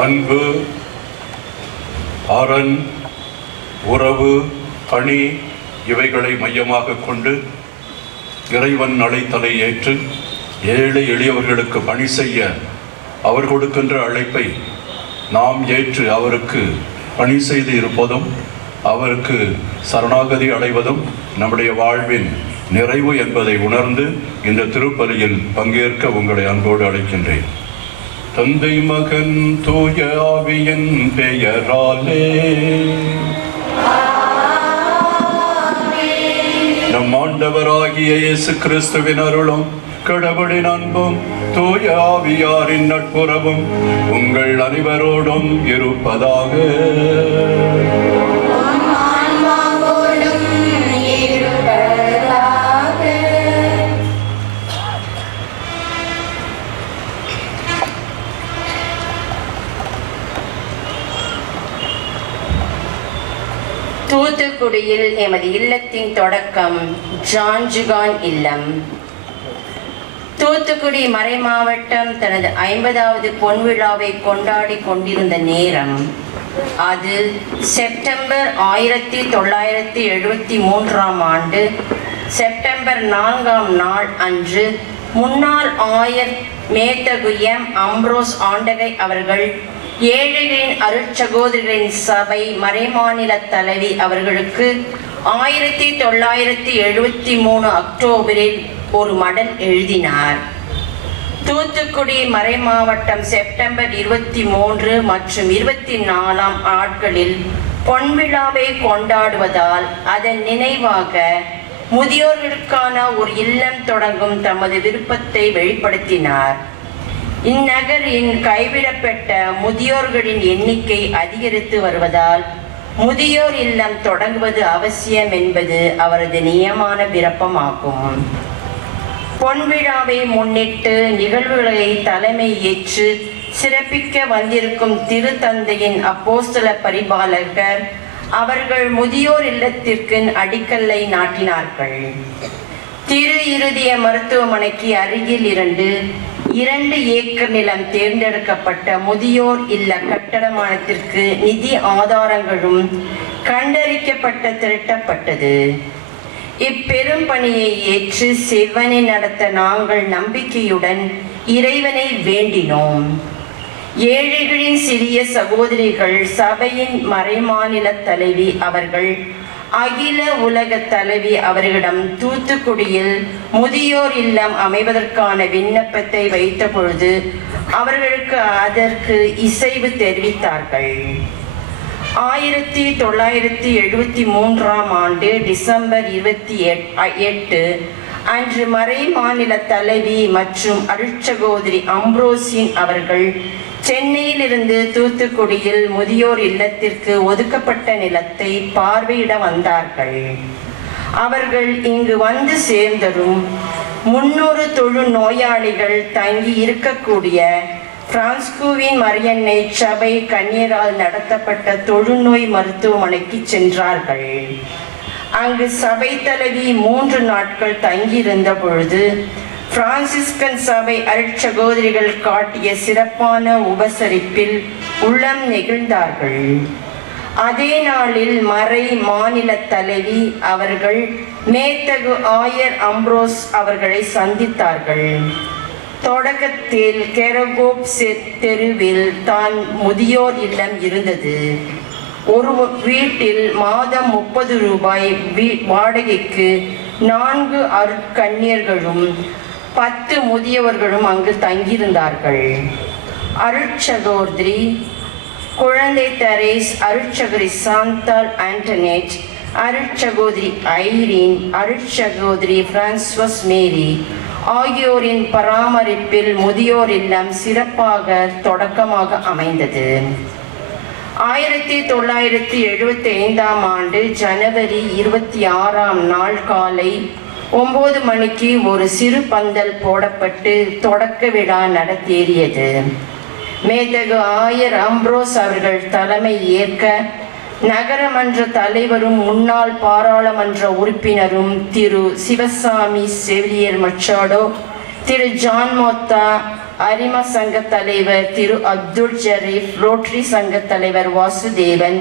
அன்பு, அரண், உறவு, பணி இவைகளை மையமாக கொண்டு இறைவன் அழைத்தலை ஏற்று ஏழை எளியவர்களுக்கு பணி செய்ய அவர் கொடுக்கின்ற அழைப்பை நாம் ஏற்று அவருக்கு பணி செய்து இருப்பதும் அவருக்கு சரணாகதி அடைவதும் நம்முடைய வாழ்வின் நிறைவு என்பதை உணர்ந்து இந்த திருப்பலியில் பங்கேற்க உங்களை அன்போடு அழைக்கின்றேன். தந்தை, மகன், தூய ஆவியின் பெயராலே நம் ஆண்டவராகிய இயேசு கிறிஸ்துவின் அருளும் கடவுளின் அன்பும் தூய ஆவியாரின் நட்புறவும் உங்கள் அனைவரோடும் இருப்பதாக. தூத்துக்குடியில் எமது இல்லத்தின் தொடக்கம் ஜான் ஜுகான் இல்லம். தூத்துக்குடி மறைமாவட்டம் தனது 50வது பொன்விழாவை கொண்டாடி கொண்டிருந்த நேரம் அது செப்டம்பர் 1973ஆம் ஆண்டு செப்டம்பர் 4ஆம் நாள் அன்று முன்னாள் ஆயர் மேதகு எம் அம்ப்ரோஸ் ஆண்டகை அவர்கள் ஏழைகளின் அருட்சகோதரிகளின் சபை மறைமாநில தலைவி அவர்களுக்கு 1973 அக்டோபரில் ஒரு மடல் எழுதினார். தூத்துக்குடி மறைமாவட்டம் செப்டம்பர் 23 மற்றும் 24ஆம் நாட்களில் பொன்விழாவை கொண்டாடுவதால் அதன் நினைவாக முதியோர்களுக்கான ஒரு இல்லம் தொடங்கும் தமது விருப்பத்தை வெளிப்படுத்தினார். இந்நகரின் கைவிடப்பட்ட முதியோர்களின் எண்ணிக்கை அதிகரித்து வருவதால் முதியோர் இல்லம் தொடங்குவது அவசியம் என்பது அவரது நியமான விருப்பமாகும். பொன்விழாவை முன்னிட்டு நிகழ்வுகளை தலைமை ஏற்று சிறப்பிக்க வந்திருக்கும் திருத்தந்தையின் அப்போஸ்தல பரிபாலகர் அவர்கள் முதியோர் இல்லத்திற்கு அடிக்கல்லை நாட்டினார்கள். திரு இருதய மருத்துவமனைக்கு அருகில் 2 2 ஏக்கர் நிலம் தேர்ந்தெடுக்கப்பட்ட முதியோர் இல்ல கட்டடமானத்திற்கு நிதி ஆதாரங்களும் கண்டறிக்கப்பட்ட திரட்டப்பட்டது. இப்பெரும் பணியை ஏற்று செவ்வனை நடத்த நாங்கள் நம்பிக்கையுடன் இறைவனை வேண்டினோம். ஏழைகளின் சிறிய சகோதரிகள் சபையின் மறைமாநில தலைவி அவர்கள் அகில உலக தலைவி அவர்களிடம் தூத்துக்குடியில் முதியோர் இல்லம் அமைவதற்கான விண்ணப்பத்தை வைத்த பொழுது அவர்களுக்கு அதற்கு இசைவு தெரிவித்தார்கள். 1973ஆம் ஆண்டு டிசம்பர் 28 அன்று மறை மாநில தலைவி மற்றும் அருட்சகோதரி அம்ப்ரோசின் அவர்கள் சென்னையிலிருந்து தூத்துக்குடியில் முதியோர் இல்லத்திற்கு ஒதுக்கப்பட்ட நிலத்தை பார்வையிட வந்தார்கள். அவர்கள் இங்கு வந்து சேர்ந்ததும் 300 தொழு நோயாளிகள் தங்கி இருக்கக்கூடிய பிரான்ஸ்கோவின் மரியன்னை சபை கன்னியரால் நடத்தப்பட்ட தொழுநோய் மருத்துவமனைக்கு சென்றார்கள். அங்கு சபை தலைவி 3 நாட்கள் தங்கியிருந்த பொழுது பிரான்சிஸ்கன் சபை அருட்சகோதரிகள் காட்டிய சிறப்பான உபசரிப்பில் உள்ளம் நெகிழ்ந்தார்கள். அதே நாளில் மறை மாநில தலைவி அவர்கள் மேத்தகு ஆயர் அம்ப்ரோஸ் அவர்களை சந்தித்தார்கள். தொடக்கத்தில் கெரகோப் தெருவில் தான் முதியோர் இல்லம் இருந்தது. ஒரு வீட்டில் மாதம் 30 ரூபாய் வாடகைக்கு 4 அருட்கன்னியர்களும் 10 முதியவர்களும் அங்கு தங்கியிருந்தார்கள். அருட்சகோதரி குழந்தை தெரேஸ், அருட்சகோதரி சாந்தால் ஆண்டனேட், அருட்சகோதரி ஐரீன், அருட்சகோதரி பிரான்சுவஸ் மேரி ஆகியோரின் பராமரிப்பில் முதியோர் இல்லம் சிறப்பாக தொடக்கமாக அமைந்தது. 1975ஆம் ஆண்டு ஜனவரி 26ஆம் நாள் காலை 9 மணிக்கு ஒரு சிறு பந்தல் போடப்பட்டு தொடக்க விழா நடத்தேறியது. மேதகு ஆயர் அம்ப்ரோஸ் அவர்கள் தலைமை ஏற்க நகரமன்ற தலைவரும் முன்னாள் பாராளுமன்ற உறுப்பினரும் திரு சிவசாமி செவிலியர் மச்சாடோ, திரு ஜான் மோத்தா, அரிம சங்க தலைவர் திரு அப்துல் ஜரீஃப், ரோட்டரி சங்க தலைவர் வாசுதேவன்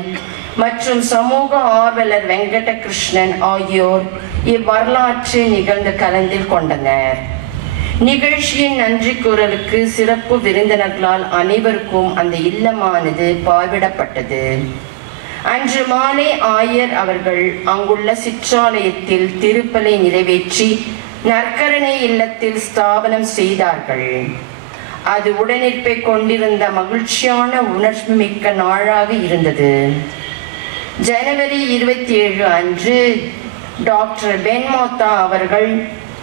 மற்றும் சமூக ஆர்வலர் வெங்கட கிருஷ்ணன் ஆகியோர் இவ்வரலாற்று நிகழ்ந்து கலந்து கொண்டனர். நிகழ்ச்சியின் நன்றி கூறலுக்கு சிறப்பு விருந்தினர்களால் அனைவருக்கும் அந்த இல்லமானது பார்வையிடப்பட்டது. அன்று மாலை ஆயர் அவர்கள் அங்குள்ள சிற்றாலயத்தில் திருப்பலை நிறைவேற்றி நற்கரணை இல்லத்தில் ஸ்தாபனம் செய்தார்கள். அது உடனிருப்பை கொண்டிருந்த மகிழ்ச்சியான உணர்ச்சி மிக்க நாளாக இருந்தது. ஜனவரி 27 அன்று டாக்டர் பென்மோத்தா அவர்கள்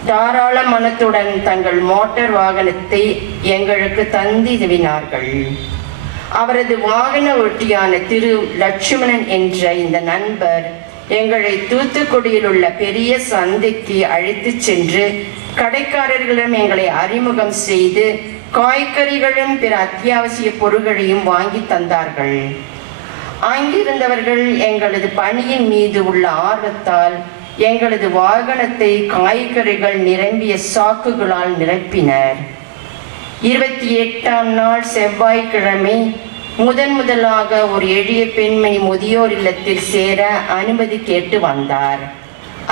தாராள மனத்துடன் தங்கள் மோட்டார் வாகனத்தை எங்களுக்கு தந்திவினார்கள். அவரது வாகன ஓட்டியான திரு லட்சுமணன் என்ற இந்த நண்பர் எங்களை தூத்துக்குடியில் உள்ள பெரிய சந்தைக்கு அழைத்து சென்று கடைக்காரர்களிடம் எங்களை அறிமுகம் செய்து காய்கறிகளும் பிற அத்தியாவசிய பொருட்களையும் வாங்கி தந்தார்கள். அங்கிருந்தவர்கள் எங்களது பணியின் மீது உள்ள ஆர்வத்தால் எங்களது வாகனத்தை காய்கறிகள் நிரம்பிய சாக்குகளால் நிரப்பினர். 28ஆம் நாள் செவ்வாய்க்கிழமை முதலாக ஒரு எளிய பெண்மணி முதியோர் இல்லத்தில் சேர அனுமதி கேட்டு வந்தார்.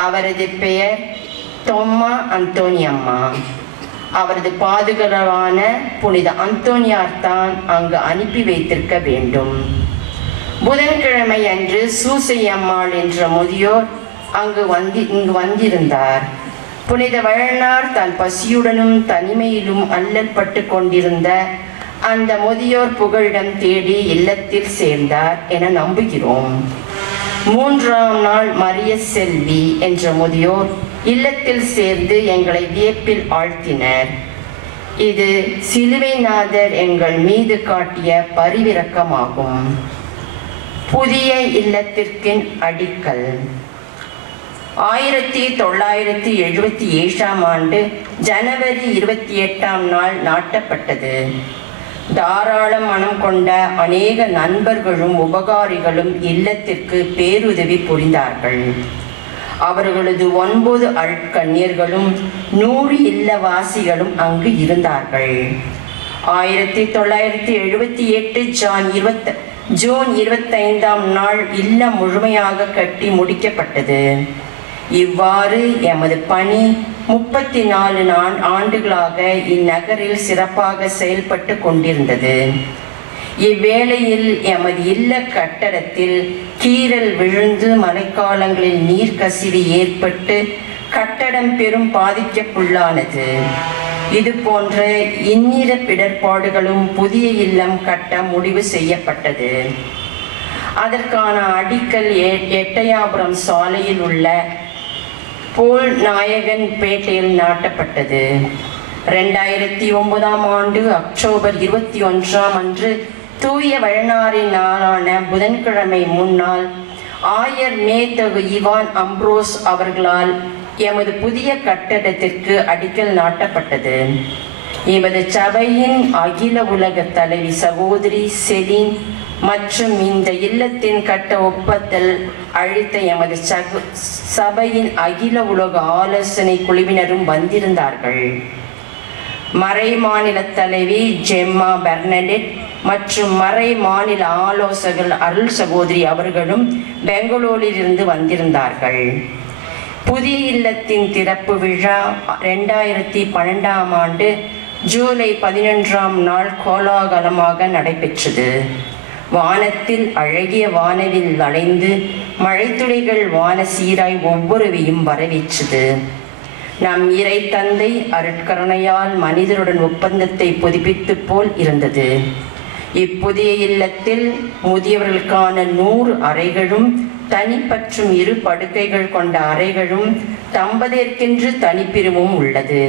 அவரது பெயர் தொம்மா அந்தோனியம்மா. அவரது பாதுகாவலான புனித அந்தோனியார் தான் அங்கு அனுப்பி வைத்திருக்க வேண்டும். புதன்கிழமை அன்று சூசையம்மாள் என்ற முதியோர் இங்கு வந்திருந்தார். புனித வள்ளலார் தான் பசியுடனும் தனிமையிலும் அல்லற்பட்டு கொண்டிருந்த அந்த முதியோர் புகழிடம் தேடி இல்லத்தில் சேர்ந்தார் என நம்புகிறோம். 3ஆம் நாள் மரிய செல்வி என்ற முதியோர் இல்லத்தில் சேர்ந்து எங்களை வியப்பில் ஆழ்த்தினர். இது சிலுவைநாதர் எங்கள் மீது காட்டிய பரிவிரக்கமாகும். புதிய இல்லத்திற்கு அடிக்கல் 1977ஆம் ஆண்டு ஜனவரி 28ஆம் நாள் நாட்டப்பட்டது. தாராள மனம் கொண்ட அநேக நண்பர்களும் உபகாரிகளும் இல்லத்திற்கு பேருதவி புரிந்தார்கள். அவர்களது 9 அருட்கன்னியர்களும் 100 இல்லவாசிகளும் அங்கு இருந்தார்கள். 1978 ஜூன் 25ஆம் நாள் இல்லம் முழுமையாக கட்டி முடிக்கப்பட்டது. இவ்வாறு எமது பணி 34 ஆண்டுகளாக இந்நகரில் சிறப்பாக செயல்பட்டு கொண்டிருந்தது. இவ்வேளையில் எமது இல்ல கட்டடத்தில் கீறல் விழுந்து மழைக்காலங்களில் நீர் கசிவு ஏற்பட்டு கட்டடம் பெரும் பாதிப்புக்குள்ளானது. இது போன்ற இன்னிர இடர்பாடுகளும் புதிய இல்லம் கட்ட முடிவு செய்யப்பட்டது. அதற்கான அடிக்கல் எட்டயாபுரம் சாலையில் உள்ள போல் நாயகன் பேட்டையில் நாட்டப்பட்டது. 2009ஆம் ஆண்டு அக்டோபர் 21ஆம் அன்று தூய வழனாரின் நாளான புதன்கிழமை முன்னாள் ஆயர் மேதகு இவான் அம்ப்ரோஸ் அவர்களால் எமது புதிய கட்டடத்திற்கு அடிக்கல் நாட்டப்பட்டது. எமது சபையின் அகில உலக தலைவி சகோதரி செலின் மற்றும் இந்த இல்லத்தின் கட்ட ஒப்பந்தல் அளித்த எமது சபையின் அகில உலக ஆலோசனை குழுவினரும் வந்திருந்தார்கள். மறை மாநில தலைவி ஜெம்மா பெர்னடெட் மற்றும் மறை மாநில ஆலோசகர் அருள் சகோதரி அவர்களும் பெங்களூரில் இருந்து வந்திருந்தார்கள். புதிய இல்லத்தின் திறப்பு விழா 2012ஆம் ஆண்டு ஜூலை 11ஆம் நாள் கோலாகலமாக நடைபெற்றது. வானத்தில் அழகிய வானவில் வளைந்து மழைத்துளிகள் வான சீராய் ஒவ்வொருவையும் வரவேற்றது. நம் இறை தந்தை அருட்கருணையால் மனிதருடன் ஒப்பந்தத்தை புதுப்பித்து போல் இருந்தது. இப்புதிய இல்லத்தில் முதியவர்களுக்கான 100 அறைகளும் தனிப்பற்றும் 2 படுக்கைகள் கொண்ட அறைகளும் தம்பதியர்க்கென்று தனிப்பிரிவும் உள்ளது.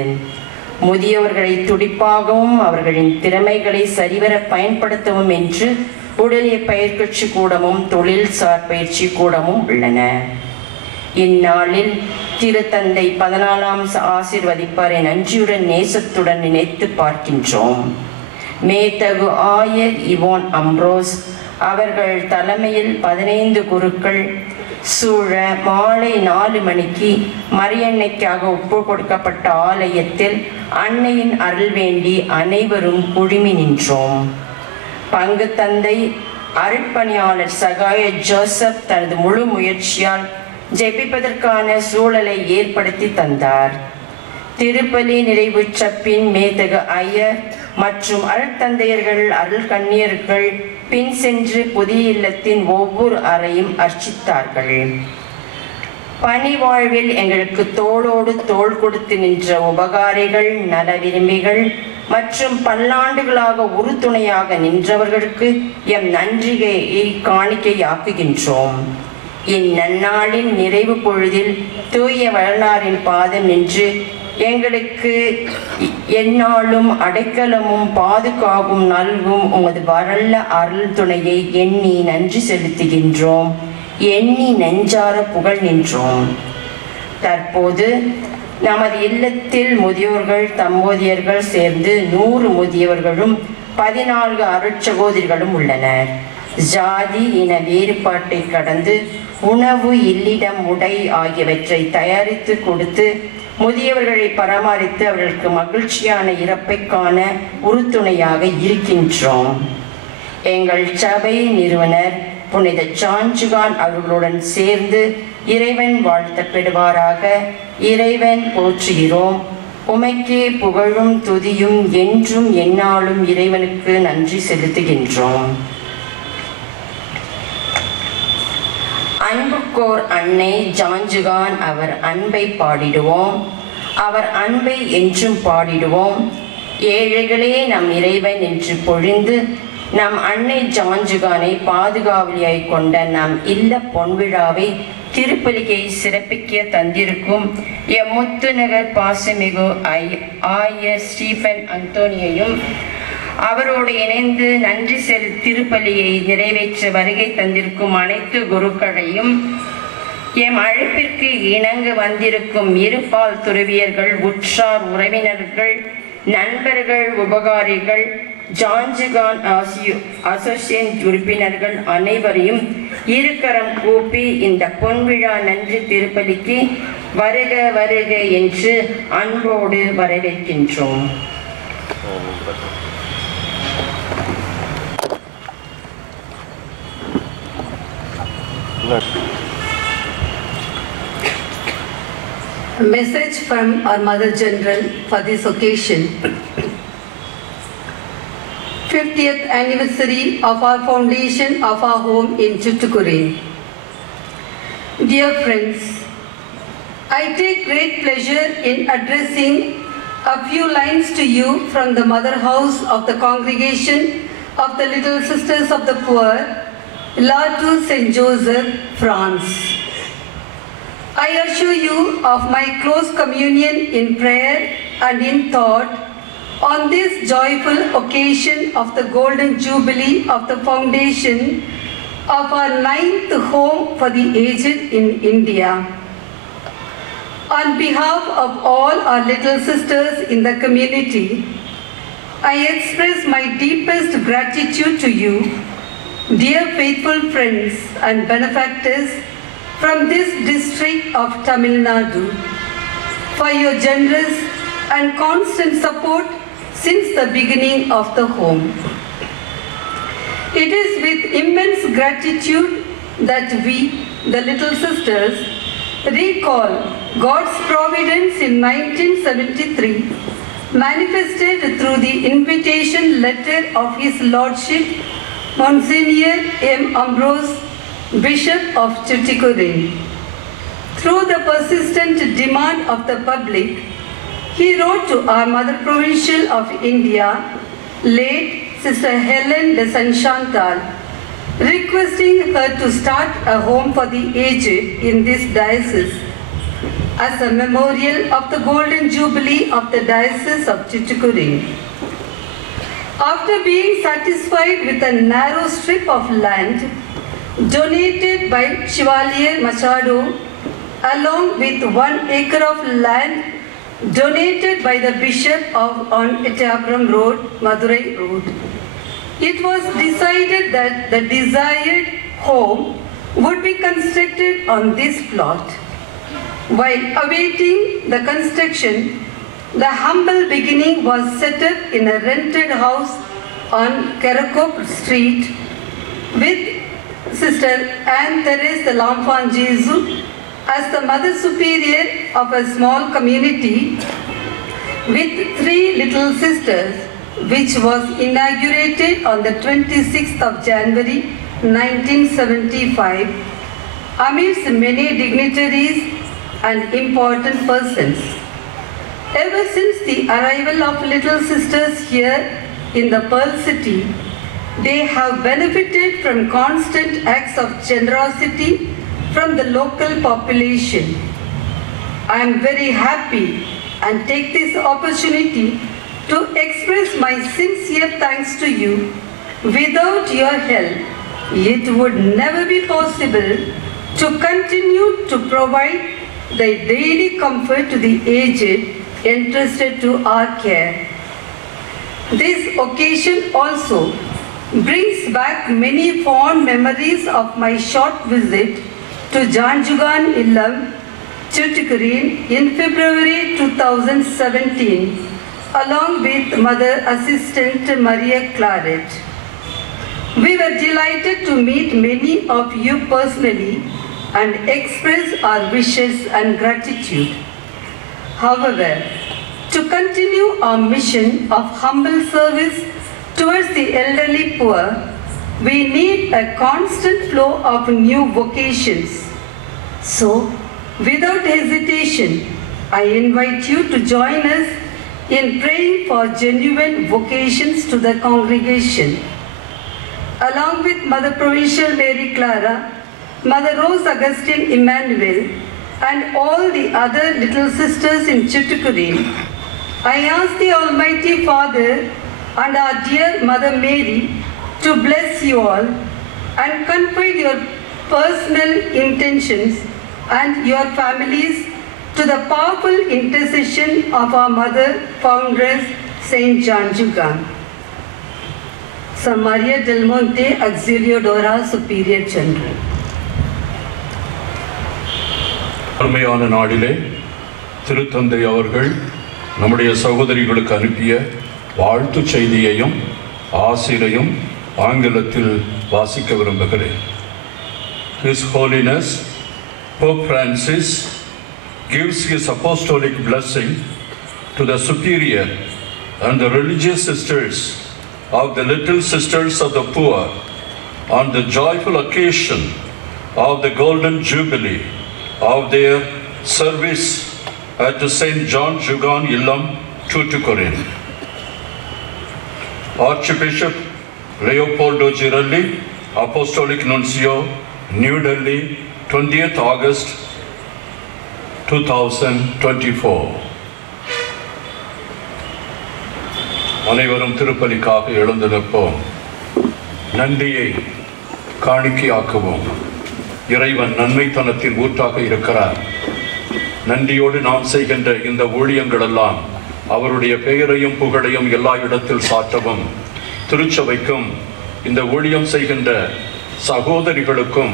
முதியவர்களை துடிப்பாகவும் அவர்களின் திறமைகளை சரிவர பயன்படுத்தவும் என்று உடலிய பயிற்சி கூடமும் தொழில்சார் பயிற்சி கூடமும் உள்ளன. இந்நாளில் திருத்தந்தை 14ஆம் ஆசீர்வதிப்பாரை நன்றியுடன் நேசத்துடன் நினைத்து பார்க்கின்றோம். மேதகு ஆயர் இவான் அம்ப்ரோஸ் அவர்கள் தலைமையில் 15 குருக்கள் சூழ மாலை 4 மணிக்கு மரியன்னைக்காக ஒப்பு கொடுக்கப்பட்ட ஆலயத்தில் அன்னையின் அருள் வேண்டி அனைவரும் குழுமி நின்றோம். பங்கு தந்தை அருட்பணியாளர் சகாய ஜோசப் தனது முழு முயற்சியால் ஜெபிப்பதற்கான சூழலை ஏற்படுத்தி தந்தார். திருப்பலி நிறைவுற்ற பின் மேதகு ஐயர் மற்றும் அருட்தந்தையர்கள் அருள் கன்னியர்கள் பின் சென்று புதிய இல்லத்தின் ஒவ்வொரு அறையும் அர்ச்சித்தார்கள். பணி வாழ்வில் எங்களுக்கு தோளோடு தோள் கொடுத்து நின்ற உபகாரிகள், நல விரும்பிகள் மற்றும் பல்லாண்டுகளாக உறுதுணையாக நின்றவர்களுக்கு எம் நன்றியை காணிக்கையாக்குகின்றோம். இந்நன்னாளின் நிறைவு பொழுதில் தூய வளனாரின் பாதம் நின்று எங்களுக்கு எந்நாளும் அடைக்கலமும் பாதுகாப்பும் நல்கும் உமது வரல்ல அருள் துணையை எண்ணி நன்றி செலுத்துகின்றோம். எண்ணி நெஞ்சார புகழ் நின்றோம். தற்போது நமது இல்லத்தில் முதியோர்கள் தம்போதியர்கள் சேர்ந்து 100 முதியவர்களும் 14 அருட்சகோதரிகளும் உள்ளனர். ஜாதி இன வேறுபாட்டை கடந்து உணவு, இல்லிடம், உடை ஆகியவற்றை தயாரித்து கொடுத்து முதியவர்களை பராமரித்து அவர்களுக்கு மகிழ்ச்சியான இறப்பை காண உறுதுணையாக இருக்கின்றோம். எங்கள் சபை நிறுவனர் புனித ஜான்ஜுகான் அவர்களுடன் சேர்ந்து இறைவன் வாழ்த்தப்படுவாராக. இறைவன் போற்றுகிறோம். உமைக்கே புகழும் துதியும் என்றும் எந்நாளும் இறைவனுக்கு நன்றி செலுத்துகின்றோம். அன்புக்கோர் அன்னை ஜான்ஜுகான் அவர் அன்பை பாடிடுவோம். அவர் அன்பை என்றும் பாடிடுவோம். ஏழைகளே நம் இறைவன் என்று பொழிந்து நம் அன்னை ஜான்ஜுகானை பாதுகாவலியாய் கொண்ட நம் இல்ல பொன்விழாவை திருப்பலியை சிறப்பிக்க தந்திருக்கும் எம் முத்துநகர் பாசமிகு ஆயர் ஸ்டீஃபன் அந்தோனியையும் அவரோடு இணைந்து நன்றி திருப்பலியை நிறைவேற்ற வருகை தந்திருக்கும் அனைத்து குருக்களையும், எம் அழைப்பிற்கு இணங்க வந்திருக்கும் இருபால் துறவியர்கள், உற்றார் உறவினர்கள், நண்பர்கள், உபகாரிகள், ஜான்ஜிகான் அசோசியேஷன் உறுப்பினர்கள் அனைவரையும் இருக்கரம் கூப்பி இந்த பொன்விழா நன்றி திருப்பலிக்கு வருக வருக என்று அன்போடு வரவேற்கின்றோம். A message from our Mother General for this occasion. 50th anniversary of our foundation of our home in Thoothukudi. Dear friends, I take great pleasure in addressing a few lines to you from the Mother House of the Congregation of the Little Sisters of the Poor, La Tour Saint Joseph, France. I assure you of my close communion in prayer and in thought on this joyful occasion of the Golden Jubilee of the foundation of our 9th home for the aged in India. On behalf of all our little sisters in the community, I express my deepest gratitude to you, dear faithful friends and benefactors from this district of Tamil Nadu, for your generous and constant support since the beginning of the home. It is with immense gratitude that we, the little sisters, recall God's providence in 1973, manifested through the invitation letter of His Lordship, Monsignor M. Ambrose, Bishop of Thoothukudi. Through the persistent demand of the public, he wrote to our Mother Provincial of India, late Sister Helen de San Chantal, requesting her to start a home for the aged in this diocese as a memorial of the Golden Jubilee of the Diocese of Thoothukudi. After being satisfied with a narrow strip of land donated by Chevalier Machado, along with 1 acre of land donated by the Bishop on Etapuram Road, Madurai Road, it was decided that the desired home would be constructed on this plot. While awaiting the construction, the humble beginning was set up in a rented house on Kerakop Street with Sister Anne-Therese de l'Enfant Jésus as the Mother Superior of a small community with 3 little sisters, which was inaugurated on the 26th of January 1975 amidst many dignitaries and important persons. Ever since the arrival of little sisters here in the Pearl City, they have benefited from constant acts of generosity from the local population. I am very happy and take this opportunity to express my sincere thanks to you. Without your help, it would never be possible to continue to provide the daily comfort to the aged entrusted to our care. This occasion also brings back many fond memories of my short visit to Janjugan Illam, Thoothukudi in February 2017, along with Mother Assistant Maria Claret. We were delighted to meet many of you personally and express our wishes and gratitude. However, to continue our mission of humble service towards the elderly poor, we need a constant flow of new vocations. So, without hesitation, I invite you to join us in praying for genuine vocations to the congregation. Along with Mother Provincial Mary Clara, Mother Rose Augustine Emmanuel, and all the other little sisters in Thoothukudi, I ask the Almighty Father and our dear Mother Mary to bless you all and confide your personal intentions and your families to the powerful intercession of our Mother Foundress Saint Janjugan. San Maria del Monte Auxiliadora Superior General. அருமையான நாளிலே திருத்தந்தை அவர்கள் நம்முடைய சகோதரிகளுக்கு அனுப்பிய வாழ்த்து செய்தியையும் ஆசிரையும் ஆங்கிலத்தில் வாசிக்க விரும்புகிறேன். His Holiness Pope Francis gives his apostolic blessing to the superior and the religious sisters of the Little Sisters of the Poor on the joyful occasion of the Golden Jubilee of their service at St. John Jugan Illam, Tuticorin. Archbishop Leopoldo Girelli, Apostolic Nuncio, New Delhi, 20th August 2024. அனைவரும் திருப்பலிக்காக எழுந்து நிற்போம். நன்றியை காணிக்கையாக்குவோம். இறைவன் நன்மைத்தனத்தின் ஊற்றாக இருக்கிறார். நன்றியோடு நாம் செய்கின்ற இந்த ஊழியங்கள் எல்லாம் அவருடைய பெயரையும் புகழையும் எல்லா இடத்தில் சாற்றவும், திருச்சபைக்கும் இந்த ஊழியம் செய்கின்ற சகோதரிகளுக்கும்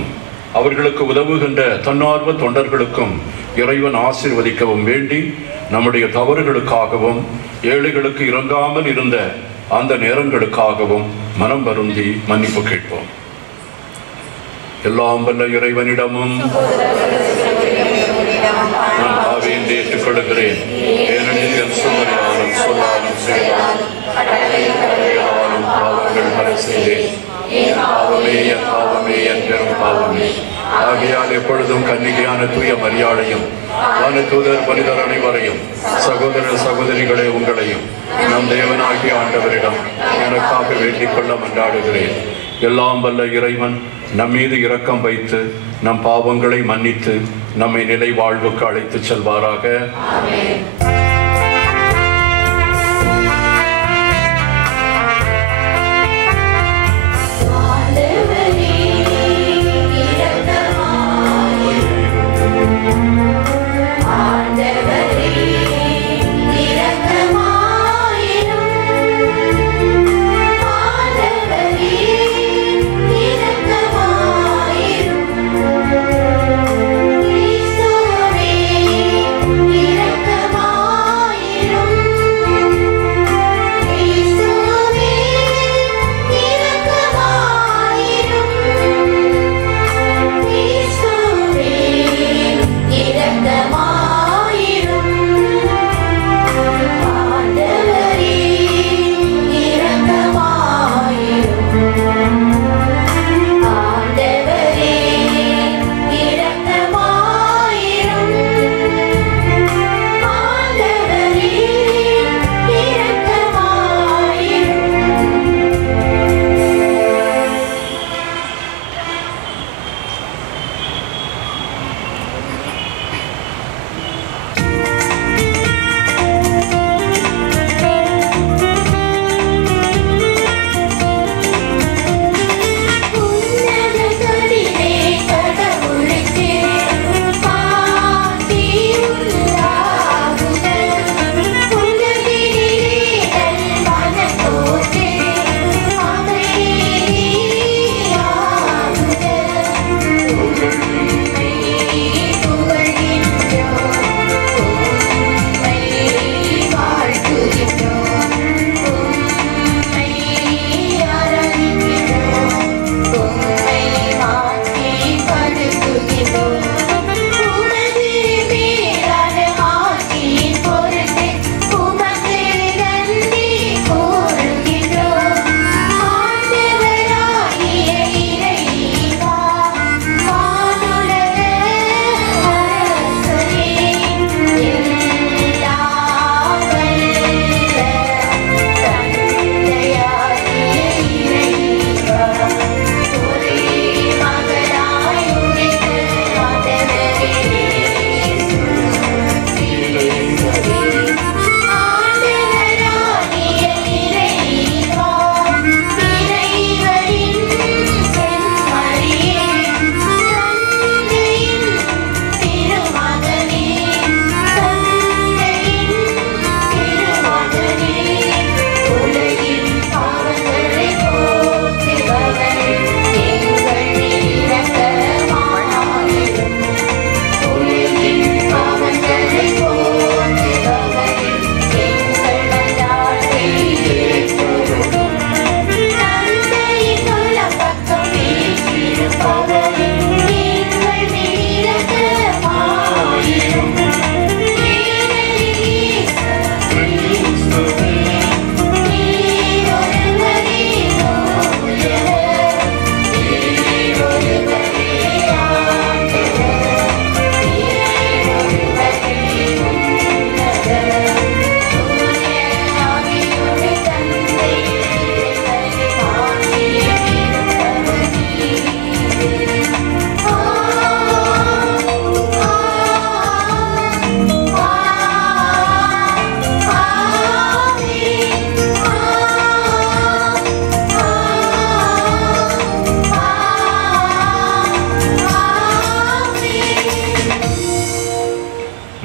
அவர்களுக்கு உதவுகின்ற தன்னார்வ தொண்டர்களுக்கும் இறைவன் ஆசீர்வதிக்கவும் வேண்டி நம்முடைய தவறுகளுக்காகவும் ஏழைகளுக்கு இறங்காமல் இருந்த அந்த நேரங்களுக்காகவும் மனம் வருந்தி மன்னிப்பு கேட்போம். எல்லாம் வல்ல இறைவனிடமும் நான் பாவியென்று ஏற்றுக்கொள்கிறேன். ஏனெனில் என் சொல்லாலும் சொல்லாலும் செய்தாலும் பாவங்கள் பல செய்தேன். என் பாவமே என் பெரும் பாவமே. ஆகையால் எப்பொழுதும் கன்னிகையான தூய மரியாதையும் வானதூதர் மனிதர் அனைவரையும் சகோதர சகோதரிகளே உங்களையும் நம் தேவனாகிய ஆண்டவரிடம் எனக்காக வேண்டிக் கொள்ள மன்றாடுகிறேன். எல்லாம் வல்ல இறைவன் நம் மீது இரக்கம் வைத்து நம் பாவங்களை மன்னித்து நம்மை நிலை வாழ்வுக்கு அழைத்து செல்வாராக. Come on.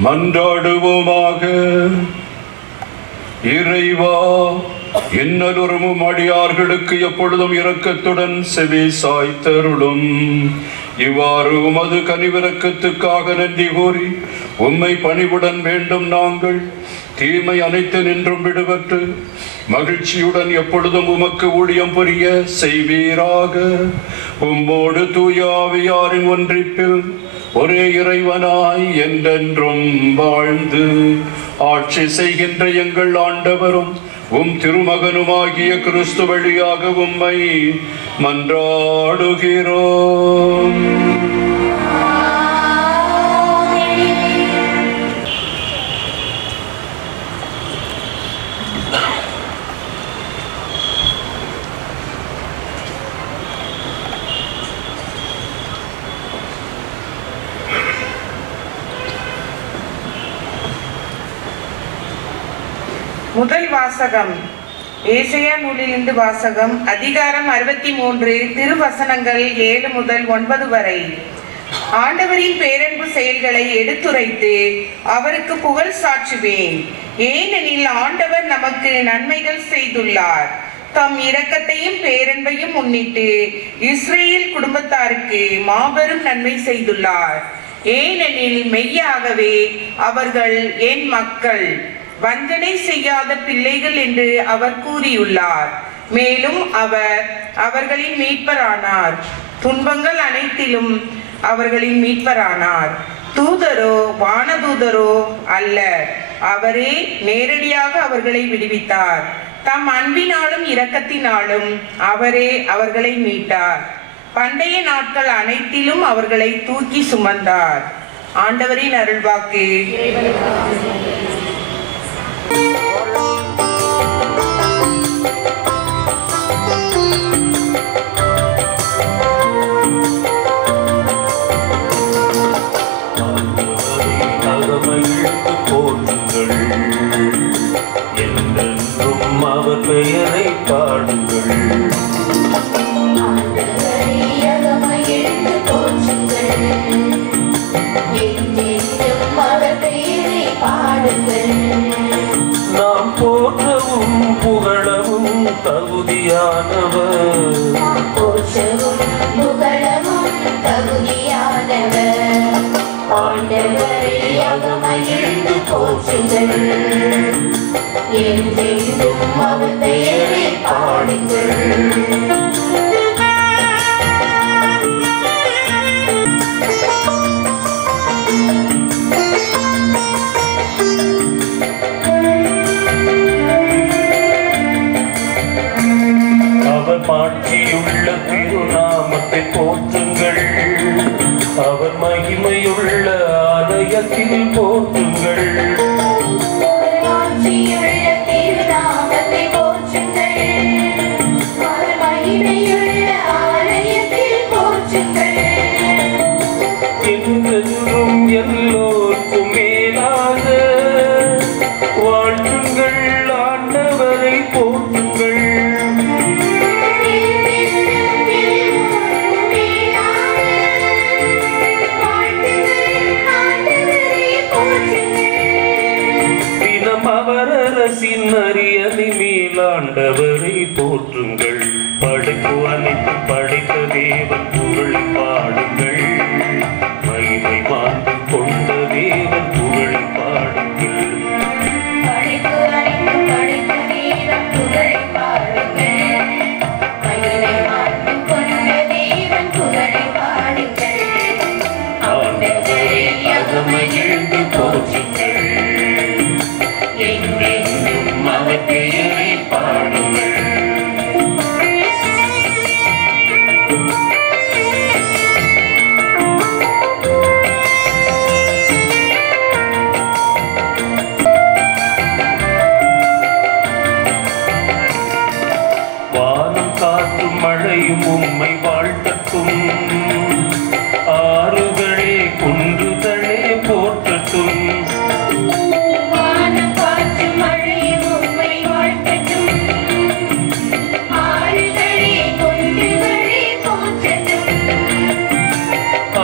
மன்றாடுவோமாக. இறைவா, இன்னலுறும் அடியார்களுக்கு எப்பொழுதும் இரக்கத்துடன் செவி சாய்த்தருளும். இவ்வாறு உமது கனிவிரக்கத்துக்காக நன்றி கூறி உம்மை பணிவுடன் வேண்டும் நாங்கள் தீமை அனைத்து நின்றும் விடுபட்டு மகிழ்ச்சியுடன் எப்பொழுதும் உமக்கு ஊழியம் புரிய செய்வீராக. உம்மோடு தூய ஆவியாரின் ஒன்றிப்பில் ஒரே இறைவனாய் என்றென்றும் வாழ்ந்து ஆட்சி செய்கின்ற எங்கள் ஆண்டவரும் உம் திருமகனுமாகிய கிறிஸ்து வழியாக உம்மை மன்றாடுகிறோம். முதல் வாசகம் ஏசாயா நூலிலிருந்து வாசகம். அதிகாரம் 63, திருவசனங்கள் 7 முதல் 9 வரை. ஆண்டவரின் பேரன்பு செயல்களை எடுத்துரைத்து அவருக்கு புகழ் சாற்றுவேன். ஏனெனில் ஆண்டவர் நமக்கு நன்மைகள் செய்துள்ளார். தம் இரக்கத்தையும் பேரன்பையும் முன்னிட்டு இஸ்ரேல் குடும்பத்தாருக்கு மாபெரும் நன்மை செய்துள்ளார். ஏனெனில் மெய்யாகவே அவர்கள் என் மக்கள், வஞ்சனை செய்யாத பிள்ளைகள் என்று அவர் கூறியுள்ளார். மேலும் அவர் அவர்களின் மீட்பரானார். துன்பங்கள் அனைத்திலும் அவர்களின் மீட்பரானார். தூதரோ வானதூதரோ அல்ல, அவரே நேரடியாக அவர்களை விடுவித்தார். தம் அன்பினாலும் இரக்கத்தினாலும் அவரே அவர்களை மீட்டார். பண்டைய நாட்கள் அனைத்திலும் அவர்களை தூக்கி சுமந்தார். ஆண்டவரின் அருள்வாக்கு. அவர் பெயரை பாடுங்கள். நாம் போற்றவும் புகழவும் தகுதியானவர். ஆண்டவரை அகமகிழ்ந்து போற்றுங்கள். என்றென்றும் அவர் பெயரை பாடுங்கள். அவர் மாட்சியுள்ள திருநாமத்தை போற்றுங்கள். அவர் மகிமையுள்ள ஆலயத்தில் போற்றுங்கள். என்றென்றும் எல்லோருக்கும் மேலாக வாழ்த்துங்கள். ஆண்டவரை போற்றுங்கள். தினம் அவர் அரசின் அரியணை மேல் ஆண்டவரை போற்றுங்கள். படைப்பு அனைத்து படைத்த தேவன் புகழை பாடுங்கள். மகிமை மாந்து கொண்ட தேவன் புகழை பாடுங்கள். ஆண்டவரை அகமகிழ்ந்து போற்றுங்கள். என்றென்றும் அவர் பெயரை பாடுங்கள். வானம் காற்றும் மழையும் உம்மை வாழ்த்தட்டும். ஆறுகளே குன்றுகளே போற்றட்டும்.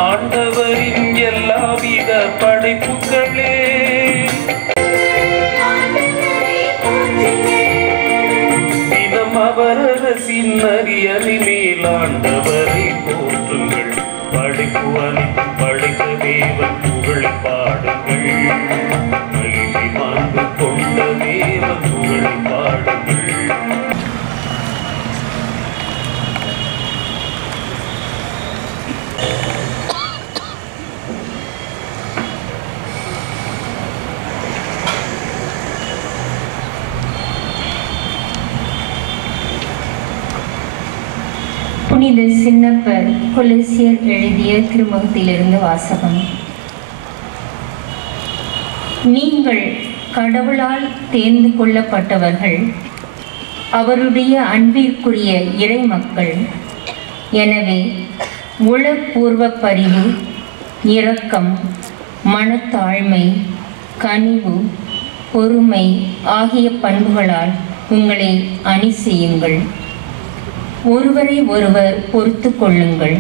ஆண்டவரின் எல்லாவித படைப்புகளே உலகின் அரியணை மேலாண்டவரை போற்றுங்கள். படைப்பு அனைத்தும் படைத்த தேவன் புகழை பாடுங்கள். மகிமை மாண்பு கொண்ட தேவன் புகழை பாடுங்கள். புனித சின்னப்பர் கொலோசியர் எழுதிய திருமுகத்திலிருந்து வாசகம். நீங்கள் கடவுளால் தேர்ந்து கொள்ளப்பட்டவர்கள், அவருடைய அன்பிற்குரிய இறைமக்கள். எனவே உளப்பூர்வ பரிவு, இரக்கம், மனத்தாழ்மை, கனிவு, பொறுமை ஆகிய பண்புகளால் உங்களை அணி செய்யுங்கள். ஒருவரை ஒருவர் பொறுத்து கொள்ளுங்கள்.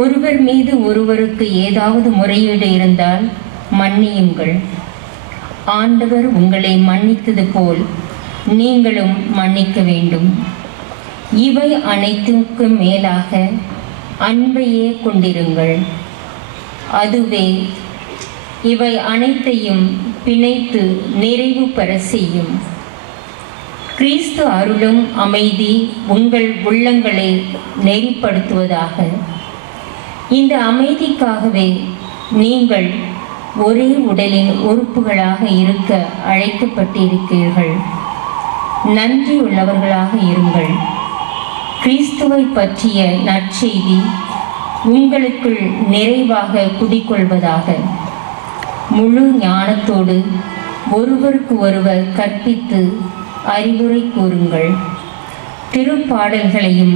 ஒருவர் மீது ஒருவருக்கு ஏதாவது முறையீடு இருந்தால் மன்னியுங்கள். ஆண்டவர் உங்களை மன்னித்தது போல் நீங்களும் மன்னிக்க வேண்டும். இவை அனைத்துக்கும் மேலாக அன்பையே கொண்டிருங்கள். அதுவே இவை அனைத்தையும் பிணைத்து நிறைவு பெற செய்யும். கிறிஸ்து அருளும் அமைதி உங்கள் உள்ளங்களை நெறிப்படுத்துவதாக. இந்த அமைதிக்காகவே நீங்கள் ஒரே உடலின் உறுப்புகளாக இருக்க அழைக்கப்பட்டிருக்கிறீர்கள். நன்றி உள்ளவர்களாக இருங்கள். கிறிஸ்துவை பற்றிய நற்செய்தி உங்களுக்குள் நிறைவாக குடிக்கொள்வதாக. முழு ஞானத்தோடு ஒருவருக்கு ஒருவர் கற்பித்து அறிவுரை கூறுங்கள். திருப்பாடல்களையும்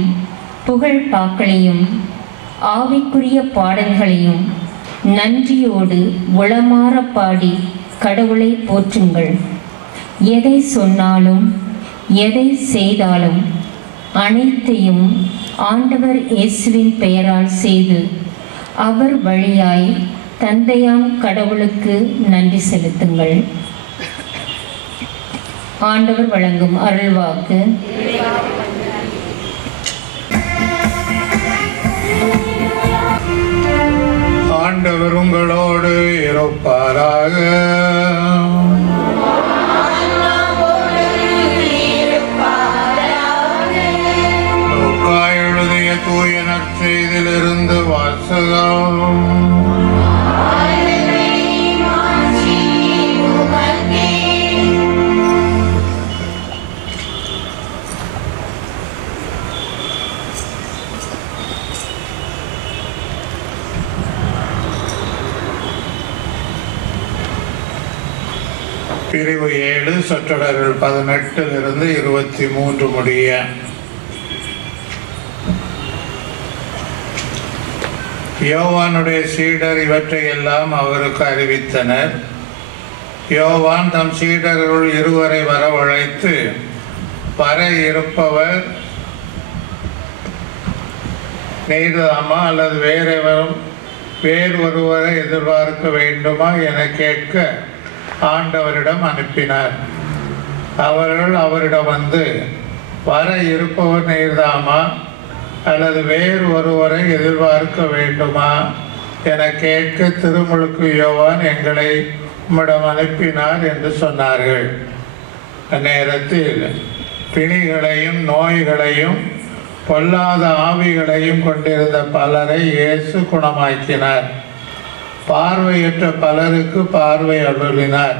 புகழ்பாக்களையும் ஆவிக்குரிய பாடல்களையும் நன்றியோடு உளமாற பாடி கடவுளை போற்றுங்கள். எதை சொன்னாலும் எதை செய்தாலும் அனைத்தையும் ஆண்டவர் இயேசுவின் பெயரால் செய்து அவர் வழியாய் தந்தையாம் கடவுளுக்கு நன்றி செலுத்துங்கள். ஆண்டவர் வழங்கும் அருள்வாக்கு. ஆண்டவர் உங்களோடு இருப்பாராக. லூக்கா எழுதிய தூய நற்செய்தியிலிருந்து வாசகம். பிரிவு 7 சொற்றொடர்கள் 18 23 முடிய. யோவானுடைய சீடர் இவற்றை எல்லாம் அவருக்கு அறிவித்தனர். யோவான் தம் சீடர்களுள் இருவரை வரவழைத்து, வர இருப்பவர் நீர்தாமா அல்லது வேறு ஒருவரை எதிர்பார்க்க வேண்டுமா என கேட்க ஆண்டவரிடம் அனுப்பினார். அவர்கள் அவரிடம் வந்து, வர இருப்பவர் நீர்தாமா அல்லது வேறு ஒருவரை எதிர்பார்க்க வேண்டுமா என கேட்க திருமுழுக்கு யோவான் எங்களை உம்மிடம் அனுப்பினார் என்று சொன்னார்கள். அந்நேரத்தில் பிணிகளையும் நோய்களையும் பொல்லாத ஆவிகளையும் கொண்டிருந்த பலரை இயேசு குணமாக்கினார். பார்வையற்ற பலருக்கு பார்வை அருளினார்.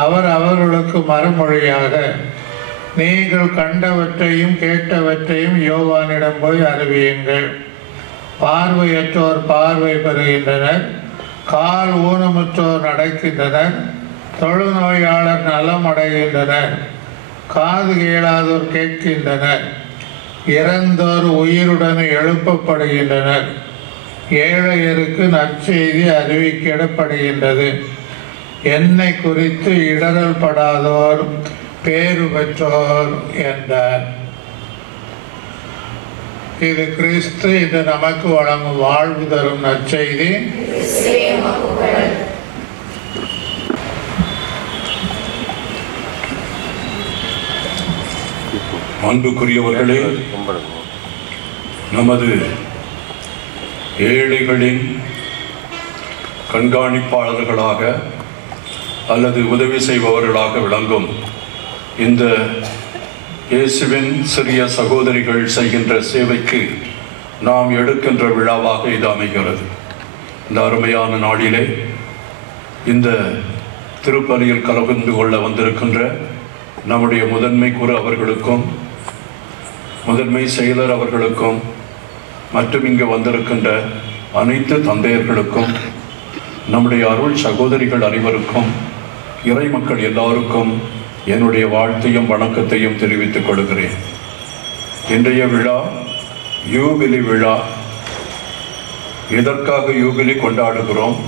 அவர் அவர்களுக்கு மறுமொழியாக, நீங்கள் கண்டவற்றையும் கேட்டவற்றையும் யோவானிடம் போய் அறிவியுங்கள். பார்வையற்றோர் பார்வை பெறுகின்றனர், கால் ஊனமுற்றோர் நடக்கின்றனர், தொழுநோயாளர் நலம் அடைகின்றனர், காது கேளாதோர் கேட்கின்றனர், இறந்தோர் உயிருடன் எழுப்பப்படுகின்றனர், ஏழையருக்கு நற்செய்தி அறிவிக்கப்படுகின்றது. என்னை குறித்து இடரல் படாதோர் பேறு பெற்றோர் என்றார். இது கிறிஸ்து இன்று நமக்கு வழங்கும் வாழ்வு தரும் நற்செய்தி. அன்புக்குரியவர்களே, நமது ஏழைகளின் கண்காணிப்பாளர்களாக அல்லது உதவி செய்பவர்களாக விளங்கும் இந்த இயேசுவின் சிறிய சகோதரிகள் செய்கின்ற சேவைக்கு நாம் எடுக்கின்ற விழாவாக இது அமைகிறது. இந்த அருமையான நாளிலே இந்த திருப்பலியில் கலந்து கொள்ள வந்திருக்கின்ற நம்முடைய முதன்மை குரு அவர்களுக்கும் முதன்மை செயலர் அவர்களுக்கும் மற்றும் இங்கு வந்திருக்கின்ற அனைத்து தந்தையர்களுக்கும் நம்முடைய அருள் சகோதரிகள் அனைவருக்கும் இறை மக்கள் எல்லாருக்கும் என்னுடைய வாழ்த்தையும் வணக்கத்தையும் தெரிவித்துக் கொள்கிறேன். இன்றைய விழா யூபிலி விழா. எதற்காக யூபிலி கொண்டாடுகிறோம்?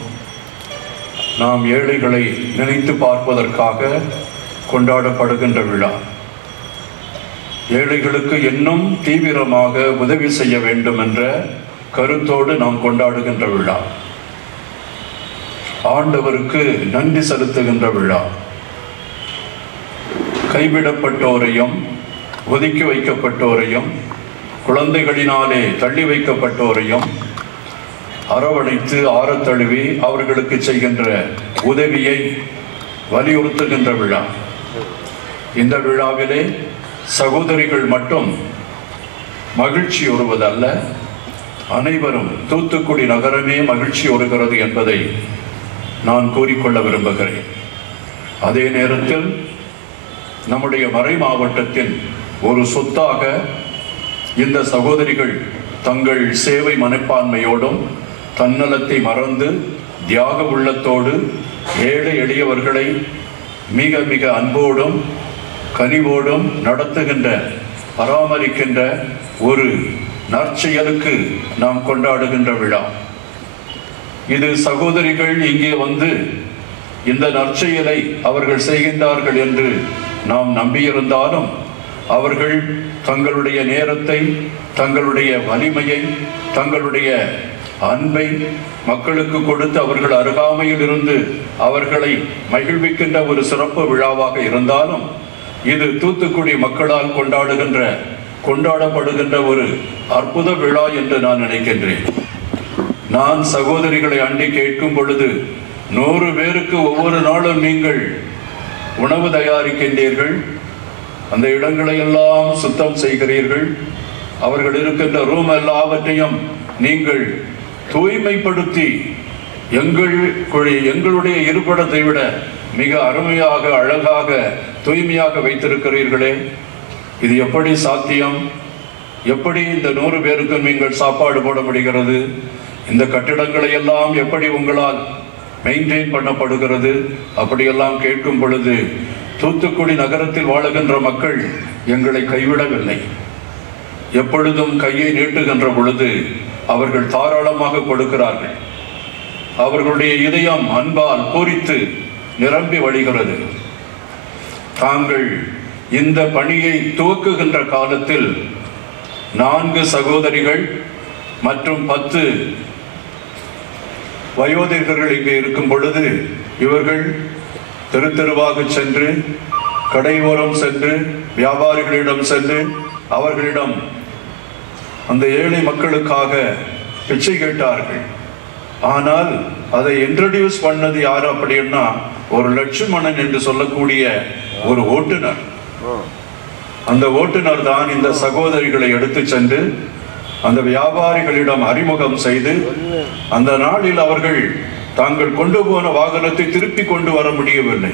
நாம் ஏழைகளை நினைத்து பார்ப்பதற்காக கொண்டாடப்படுகின்ற விழா. ஏழைகளுக்கு இன்னும் தீவிரமாக உதவி செய்ய வேண்டும் என்ற கருத்தோடு நாம் கொண்டாடுகின்ற விழா. ஆண்டவருக்கு நன்றி செலுத்துகின்ற விழா. கைவிடப்பட்டோரையும் ஒதுக்கி வைக்கப்பட்டோரையும் குழந்தைகளினாலே தள்ளி வைக்கப்பட்டோரையும் அரவணைத்து ஆரத்தழுவி அவர்களுக்கு செய்கின்ற உதவியை வலியுறுத்துகின்ற விழா. இந்த விழாவிலே சகோதரிகள் மட்டும் மகிழ்ச்சி உறுவதல்ல, அனைவரும் தூத்துக்குடி நகரமே மகிழ்ச்சி உறுகிறது என்பதை நான் கூறிக்கொள்ள விரும்புகிறேன். அதே நேரத்தில் நம்முடைய மறை மாவட்டத்தின் ஒரு சொத்தாக இந்த சகோதரிகள் தங்கள் சேவை மனப்பான்மையோடும் தன்னலத்தை மறந்து தியாக உள்ளத்தோடு ஏழை எளியவர்களை மிக மிக அன்போடும் கனிவோடும் நடத்துகின்ற பராமரிக்கின்ற ஒரு நற்செயலுக்கு நாம் கொண்டாடுகின்ற விழா இது. சகோதரிகள் இங்கே வந்து இந்த நற்செயலை அவர்கள் செய்கின்றார்கள் என்று நாம் நம்பியிருந்தாலும் அவர்கள் தங்களுடைய நேரத்தை, தங்களுடைய வலிமையை, தங்களுடைய அன்பை மக்களுக்கு கொடுத்து அவர்கள் அருகாமையில் இருந்து அவர்களை மகிழ்விக்கின்ற ஒரு சிறப்பு விழாவாக இருந்தாலும் இது தூத்துக்குடி மக்களால் கொண்டாடப்படுகின்ற ஒரு அற்புத விழா என்று நான் நினைக்கின்றேன். நான் சகோதரிகளை அண்டி கேட்கும் பொழுது 100 பேருக்கு ஒவ்வொரு நாளும் நீங்கள் உணவு தயாரிக்கின்றீர்கள், அந்த இடங்களை எல்லாம் சுத்தம் செய்கிறீர்கள், அவர்கள் இருக்கின்ற ரூம் எல்லாவற்றையும் நீங்கள் தூய்மைப்படுத்தி எங்களுடைய இருப்பிடத்தை விட மிக அருமையாக அழகாக தூய்மையாக வைத்திருக்கிறீர்களே, இது எப்படி சாத்தியம்? எப்படி இந்த 100 பேருக்கும் நீங்கள் சாப்பாடு போட முடிகிறது? இந்த கட்டிடங்களை எல்லாம் எப்படி உங்களால் மெயின்டைன் பண்ணப்படுகிறது? அப்படியெல்லாம் கேட்கும் பொழுது தூத்துக்குடி நகரத்தில் வாழுகின்ற மக்கள் எங்களை கைவிடவில்லை. எப்பொழுதும் கையை நீட்டுகின்ற பொழுது அவர்கள் தாராளமாக கொடுக்கிறார்கள். அவர்களுடைய இதயம் அன்பால் பூரித்து நிரம்பி வழிகிறது. தாங்கள் இந்த பணியை துவக்குகின்ற காலத்தில் 4 சகோதரிகள் மற்றும் 10 வயோதிகர்கள் இங்கே இருக்கும் பொழுது இவர்கள் தெருவாக சென்று கடையோரம் சென்று வியாபாரிகளிடம் சென்று அவர்களிடம் அந்த ஏழை மக்களுக்காக பிச்சை கேட்டார்கள். ஆனால் அதை இன்ட்ரடியூஸ் பண்ணது யாரு அப்படின்னா ஒரு லட்சுமணன் என்று சொல்லக்கூடிய ஒரு ஓட்டுநர். அந்த ஓட்டுநர் தான் இந்த சகோதரிகளை எடுத்து சென்று அந்த வியாபாரிகளிடம் அறிமுகம் செய்து அந்த நாளில் அவர்கள் தாங்கள் கொண்டு போன வாகனத்தை திருப்பி கொண்டு வர முடியவில்லை.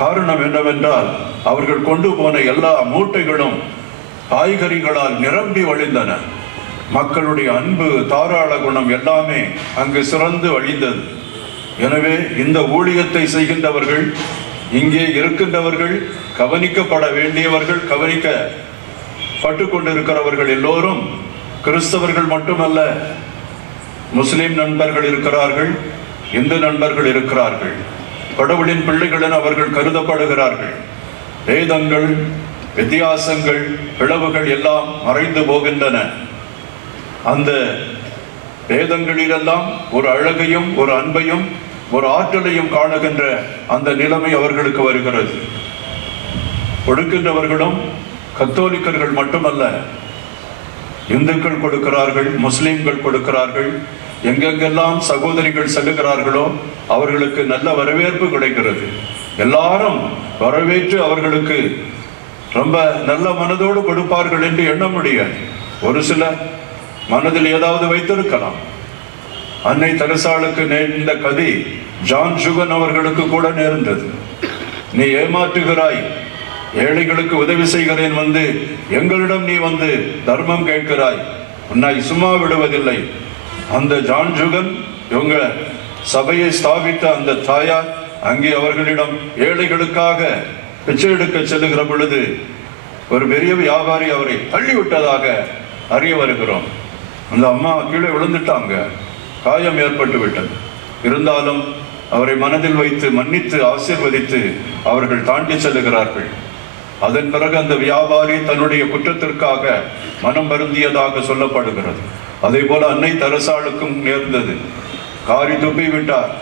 காரணம் என்னவென்றால் அவர்கள் கொண்டு போன எல்லா மூட்டைகளும் காய்கறிகளால் நிரம்பி வழிந்தன. மக்களுடைய அன்பு, தாராள குணம் எல்லாமே அங்கு சிறந்து வழிந்தது. எனவே இந்த ஊழியத்தை செய்கின்றவர்கள், இங்கே இருக்கின்றவர்கள், கவனிக்கப்பட வேண்டியவர்கள், கவனிக்கப்பட்டு கொண்டிருக்கிறவர்கள் எல்லோரும் கிறிஸ்தவர்கள் மட்டுமல்ல, முஸ்லிம் நண்பர்கள் இருக்கிறார்கள், இந்து நண்பர்கள் இருக்கிறார்கள், கடவுளின் பிள்ளைகள் என அவர்கள் கருதப்படுகிறார்கள். வேதங்கள், வித்தியாசங்கள், பிளவுகள் எல்லாம் மறைந்து போகின்றன. அந்த வேதங்களிலெல்லாம் ஒரு அழகையும் ஒரு அன்பையும் ஒரு ஆற்றலையும் காணுகின்ற அந்த நிலைமை அவர்களுக்கு வருகிறது. கொடுக்கின்றவர்களும் கத்தோலிக்கர்கள் மட்டுமல்ல, இந்துக்கள் கொடுக்கிறார்கள், முஸ்லிம்கள் கொடுக்கிறார்கள். எங்கெங்கெல்லாம் சகோதரிகள் செல்லுகிறார்களோ அவர்களுக்கு நல்ல வரவேற்பு கிடைக்கிறது. எல்லாரும் வரவேற்று அவர்களுக்கு ரொம்ப நல்ல மனதோடு கொடுப்பார்கள் என்று எண்ண முடியாது. ஒரு சிலர் மனதில் ஏதாவது வைத்திருக்கலாம். அன்னை தெரசாளுக்கு நேர்ந்த கதி ஜான் ஜுகன் அவர்களுக்கு கூட நேர்ந்தது. நீ ஏமாற்றுகிறாய், ஏழைகளுக்கு உதவி செய்கிறேன், வந்து எங்களிடம் நீ வந்து தர்மம் கேட்கிறாய், உன்னை சும்மா விடுவதில்லை. அந்த ஜான் ஜுகன் இவங்க சபையை ஸ்தாபித்த அந்த தாயார் அங்கே அவர்களிடம் ஏழைகளுக்காக பிச்சை எடுக்க செல்லுகிற பொழுது ஒரு பெரிய வியாபாரி அவரை தள்ளிவிட்டதாக அறிய வருகிறோம். அந்த அம்மா கீழே விழுந்துட்டாங்க, காயம் ஏற்பட்டு விட்டது. இருந்தாலும் அவரை மனதில் வைத்து மன்னித்து ஆசீர்வதித்து அவர்கள் தாண்டி செல்லுகிறார்கள். அதன் பிறகு அந்த வியாபாரி தன்னுடைய குற்றத்திற்காக மனம் வருந்தியதாக சொல்லப்படுகிறது. அதே போல அன்னை தெரசாளுக்கும் நேர்ந்தது. காரி துப்பி விட்டார்,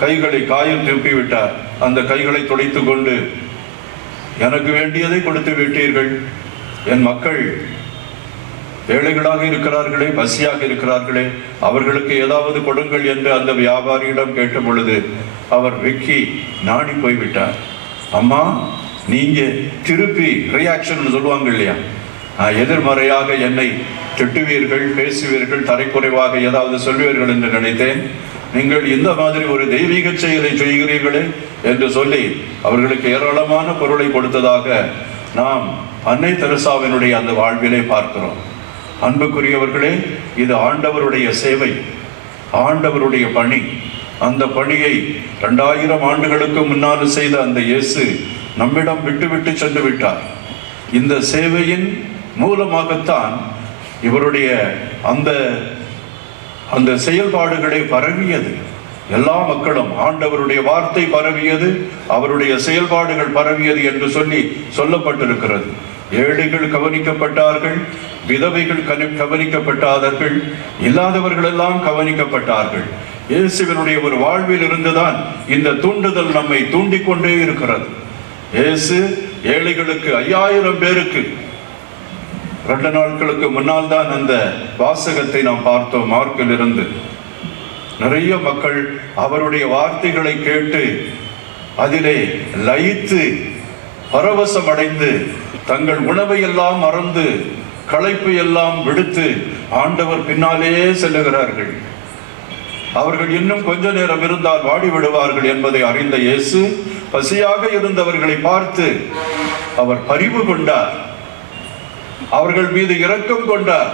கைகளை காயம் துப்பி விட்டார். அந்த கைகளை துடைத்து கொண்டு, எனக்கு வேண்டியதை கொடுத்து விட்டீர்கள், என் மக்கள் ஏழைகளாக இருக்கிறார்களே, பசியாக இருக்கிறார்களே, அவர்களுக்கு ஏதாவது கொடுங்கள் என்று அந்த வியாபாரியிடம் கேட்ட பொழுது அவர் வெக்கி நாடி போய்விட்டார். அம்மா, நீங்க திருப்பி ரியாக்ஷன் சொல்லுவாங்க இல்லையா, எதிர்மறையாக என்னை திட்டுவீர்கள், பேசுவீர்கள், தரைக்குறைவாக ஏதாவது சொல்வீர்கள் என்று நினைத்தேன். நீங்கள் இந்த மாதிரி ஒரு தெய்வீக செயலை செய்கிறீர்களே என்று சொல்லி அவர்களுக்கு ஏராளமான பொருளை கொடுத்ததாக நாம் அன்னை தெரசாவினுடைய அந்த வாழ்விலே பார்க்கிறோம். அன்புக்குரியவர்களே, இது ஆண்டவருடைய சேவை, ஆண்டவருடைய பணி. அந்த பணியை 2000 ஆண்டுகளுக்கு முன்னால் செய்த அந்த இயேசு நம்மிடம் விட்டு சென்று விட்டார். இந்த சேவையின் மூலமாகத்தான் இவருடைய அந்த செயல்பாடுகளை பரவியது. எல்லா மக்களும் ஆண்டவருடைய வார்த்தை பரவியது, அவருடைய செயல்பாடுகள் பரவியது என்று சொல்லப்பட்டிருக்கிறது. ஏழைகள் கவனிக்கப்பட்டார்கள், விதவைகள் கவனிக்கப்பட்டார்கள், இல்லாதவர்கள் எல்லாம் கவனிக்கப்பட்டார்கள். இயேசுவினுடைய ஒரு வாழ்வில் இருந்துதான் இந்த தூண்டுதல் நம்மை தூண்டிக்கொண்டே இருக்கிறது. இயேசு ஏழைகளுக்கு 5000 பேருக்கு 2 நாட்களுக்கு முன்னால் தான் அந்த வாசகத்தை நாம் பார்த்தோம். மார்க்கில் இருந்து நிறைய மக்கள் அவருடைய வார்த்தைகளை கேட்டு அதிலே லயித்து பரவசம் அடைந்து தங்கள் உணவை எல்லாம் மறந்து களைப்பு எல்லாம் விடுத்து ஆண்டவர் பின்னாலே செல்லுகிறார்கள். அவர்கள் இன்னும் கொஞ்ச நேரம் இருந்தால் வாடி விடுவார்கள் என்பதை அறிந்த இயேசு பசியாக இருந்தவர்களை பார்த்து அவர் பரிவு கொண்டார், அவர்கள் மீது இரக்கம் கொண்டார்,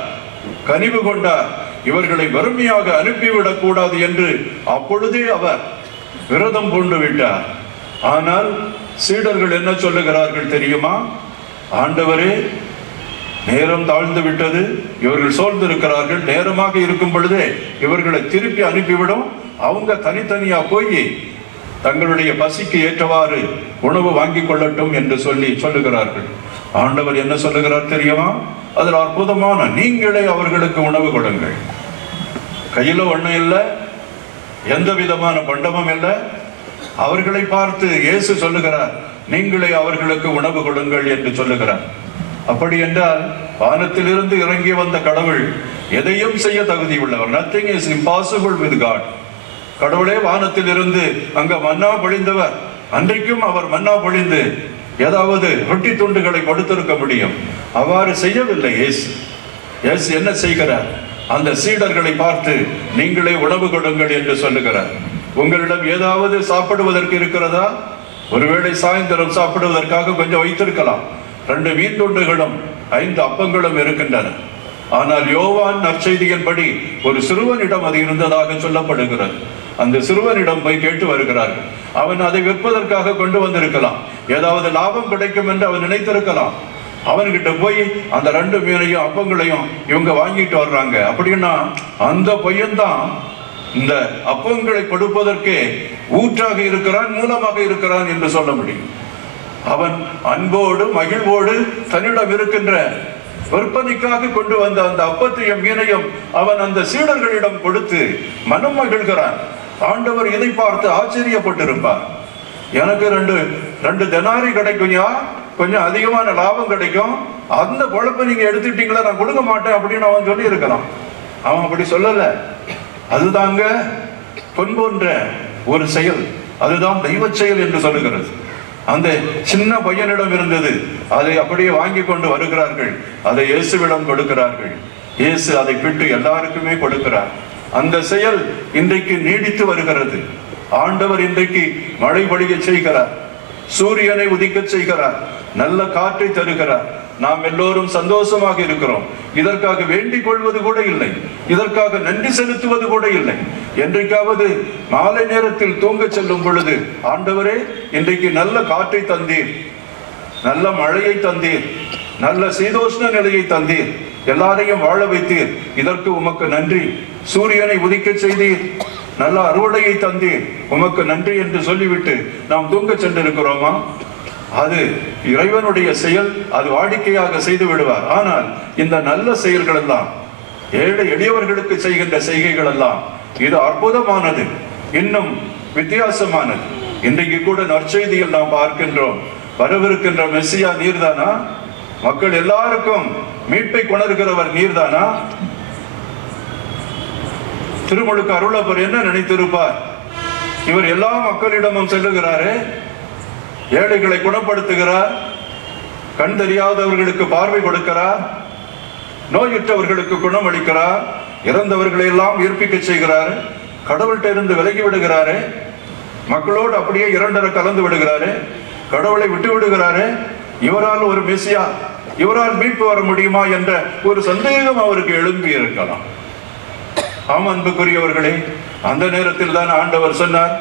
கனிவு கொண்டார். இவர்களை வறுமையாக அனுப்பிவிடக் கூடாது என்று அப்பொழுதே அவர் விரதம் பூண்டு விட்டார். ஆனால் சீடர்கள் என்ன சொல்லுகிறார்கள் தெரியுமா? ஆண்டவரே, நேரம் தாழ்ந்து விட்டது, இவர்கள் சோர்ந்திருக்கிறார்கள், நேரமாக இருக்கும் பொழுதே இவர்களை திருப்பி அனுப்பிவிடும், அவங்க தனித்தனியா போய் தங்களுடைய பசிக்கு ஏற்றவாறு உணவு வாங்கி கொள்ளட்டும் என்று சொல்லுகிறார்கள். ஆண்டவர் என்ன சொல்லுகிறார் தெரியுமா? அதில் அற்புதமான, நீங்களே அவர்களுக்கு உணவு கொடுங்கள். கையில ஒண்ணும் இல்லை, எந்த விதமான பண்டமும் இல்லை. அவர்களை பார்த்து இயேசு சொல்லுகிறார், நீங்களே அவர்களுக்கு உணவு கொடுங்கள் என்று சொல்லுகிறார். அப்படி என்றால் வானத்திலிருந்து இறங்கி வந்த கடவுள் எதையும் செய்ய தகுதி உள்ளவர். Nothing is impossible with God. கடவுளே வானத்தில் இருந்து அங்க மன்னா பொழிந்தவர். அன்றைக்கும் அவர் மன்னா பொழிந்து ஏதாவது ரொட்டி துண்டுகளை கொடுத்திருக்க முடியும். அவ்வாறு செய்யவில்லை இயேசு. இயேசு என்ன செய்கிறார்? அந்த சீடர்களை பார்த்து நீங்களே உணவு கொடுங்கள் என்று சொல்லுகிறார். உங்களிடம் ஏதாவது சாப்பிடுவதற்கு இருக்கிறதா? ஒருவேளை சாயந்தரம் சாப்பிடுவதற்காக கொஞ்சம் வைத்திருக்கலாம். 2 மீன் துண்டுகளும் 5 அப்பங்களும் இருக்கின்றன. ஆனால் யோவான் நற்செய்தியின்படி ஒரு சிறுவனிடம் அது இருந்ததாக சொல்லப்படுகிறது. அந்த சிறுவனிடம் போய் கேட்டு வருகிறார்கள். அவன் அதை விற்பதற்காக கொண்டு வந்திருக்கலாம், ஏதாவது லாபம் கிடைக்கும் என்று அவன் நினைத்திருக்கலாம். அவன்கிட்ட போய் அந்த 2 மீனையும் அப்பங்களையும் இவங்க வாங்கிட்டு வர்றாங்க. அப்படின்னா அந்த பையன்தான் இந்த அப்பங்களை கொடுப்பதற்கே ஊற்றாக இருக்கிறான், மூலமாக இருக்கிறான் என்று சொல்ல முடியும். அவன் அன்போடு மகிழ்வோடு தன்னிடம் இருக்கின்ற விற்பனைக்காக கொண்டு வந்த அந்த அப்பத்தையும் மீனையும் அவன் அந்த சீடர்களிடம் கொடுத்து மனம் மகிழ்கிறான். ஆண்டவர் இதை பார்த்து ஆச்சரியப்பட்டிருப்பார். எனக்கு ரெண்டு தெனாரி கிடைக்கும்யா, கொஞ்சம் அதிகமான லாபம் கிடைக்கும், அந்த பொழப்பை நீங்க எடுத்துட்டீங்களா, நான் கொடுக்க மாட்டேன் அப்படின்னு அவன் சொல்லி இருக்கலாம். அவன் அப்படி சொல்லல. அதுதாங்க பொன் போன்ற ஒரு செயல், அதுதான் தெய்வ செயல் என்று சொல்லுகிறது. அந்த சின்ன பையனிடம் இருந்தது, அதை அப்படியே வாங்கி கொண்டு வருகிறார்கள், அதை இயேசுவிடம் கொடுக்கிறார்கள். இயேசு அதை பிட்டு எல்லாருக்குமே கொடுக்கிறார். அந்த செயல் இன்றைக்கு நீடித்து வருகிறது. ஆண்டவர் இன்றைக்கு மழை பொழிய செய்கிறார், சூரியனை உதிக்க செய்கிறார், நல்ல காற்றை தருகிறார். நாம் எல்லோரும் சந்தோஷமாக இருக்கிறோம். இதற்காக வேண்டிக் கொள்வது கூட இல்லை, இதற்காக நன்றி செலுத்துவது கூட இல்லை. என்றைக்காவது மாலை நேரத்தில் தூங்க செல்லும் பொழுது, ஆண்டவரே இன்றைக்கு நல்ல காற்றை தந்தீர், நல்ல மழையை தந்தீர், நல்ல சீதோஷ்ண நிலையை தந்தீர், எல்லாரையும் வாழ வைத்தீர், இதற்கு உமக்கு நன்றி. சூரியனை உதிக்க செய்தீர், நல்ல அறுவடையை தந்தீர், உமக்கு நன்றி என்று சொல்லிவிட்டு நாம் தூங்க சென்றிருக்கிறோமா? அது இறைவனுடைய செயல், அது வாடிக்கையாக செய்து விடுவார். ஆனால் இந்த நல்ல செயல்கள் எல்லாம், ஏழை எளியவர்களுக்கு செய்கின்ற செய்கைகள் எல்லாம், இது அற்புதமானது, இன்னும் வித்தியாசமானது. இன்றைக்கு கூட நற்செய்தியில் நாம் பார்க்கின்றோம், வரவிருக்கின்ற மெஸ்ஸியா நீர்தானா? மக்கள் எல்லாருக்கும் மீட்பை கொணர்கிறவர் நீர்தானா? திருமுழுக்கு அருளப்பர் என்ன நினைத்திருப்பார்? இவர் எல்லா மக்களிடமும் செல்லுகிறாரு, ஏழைகளை குணப்படுத்துகிறார், கண் தெரியாதவர்களுக்கு பார்வை கொடுக்கிறார், நோயுற்றவர்களுக்கு குணமளிக்கிறார், இறந்தவர்களை எல்லாம் உயிர்ப்பிக்க செய்கிறார், கடவுள்கிட்ட இருந்து விலகி விடுகிறாரு, மக்களோடு அப்படியே இரண்டரை கலந்து விடுகிறாரு, கடவுளை விட்டு விடுகிறாரு. இவரால் ஒரு மெசியா, இவரால் மீட்பு வர முடியுமா என்ற ஒரு சந்தேகம் அவருக்கு எழும்பி இருக்கலாம். ஆம் அன்புக்குரியவர்களே, அந்த நேரத்தில் தான் ஆண்டவர் சொன்னார்,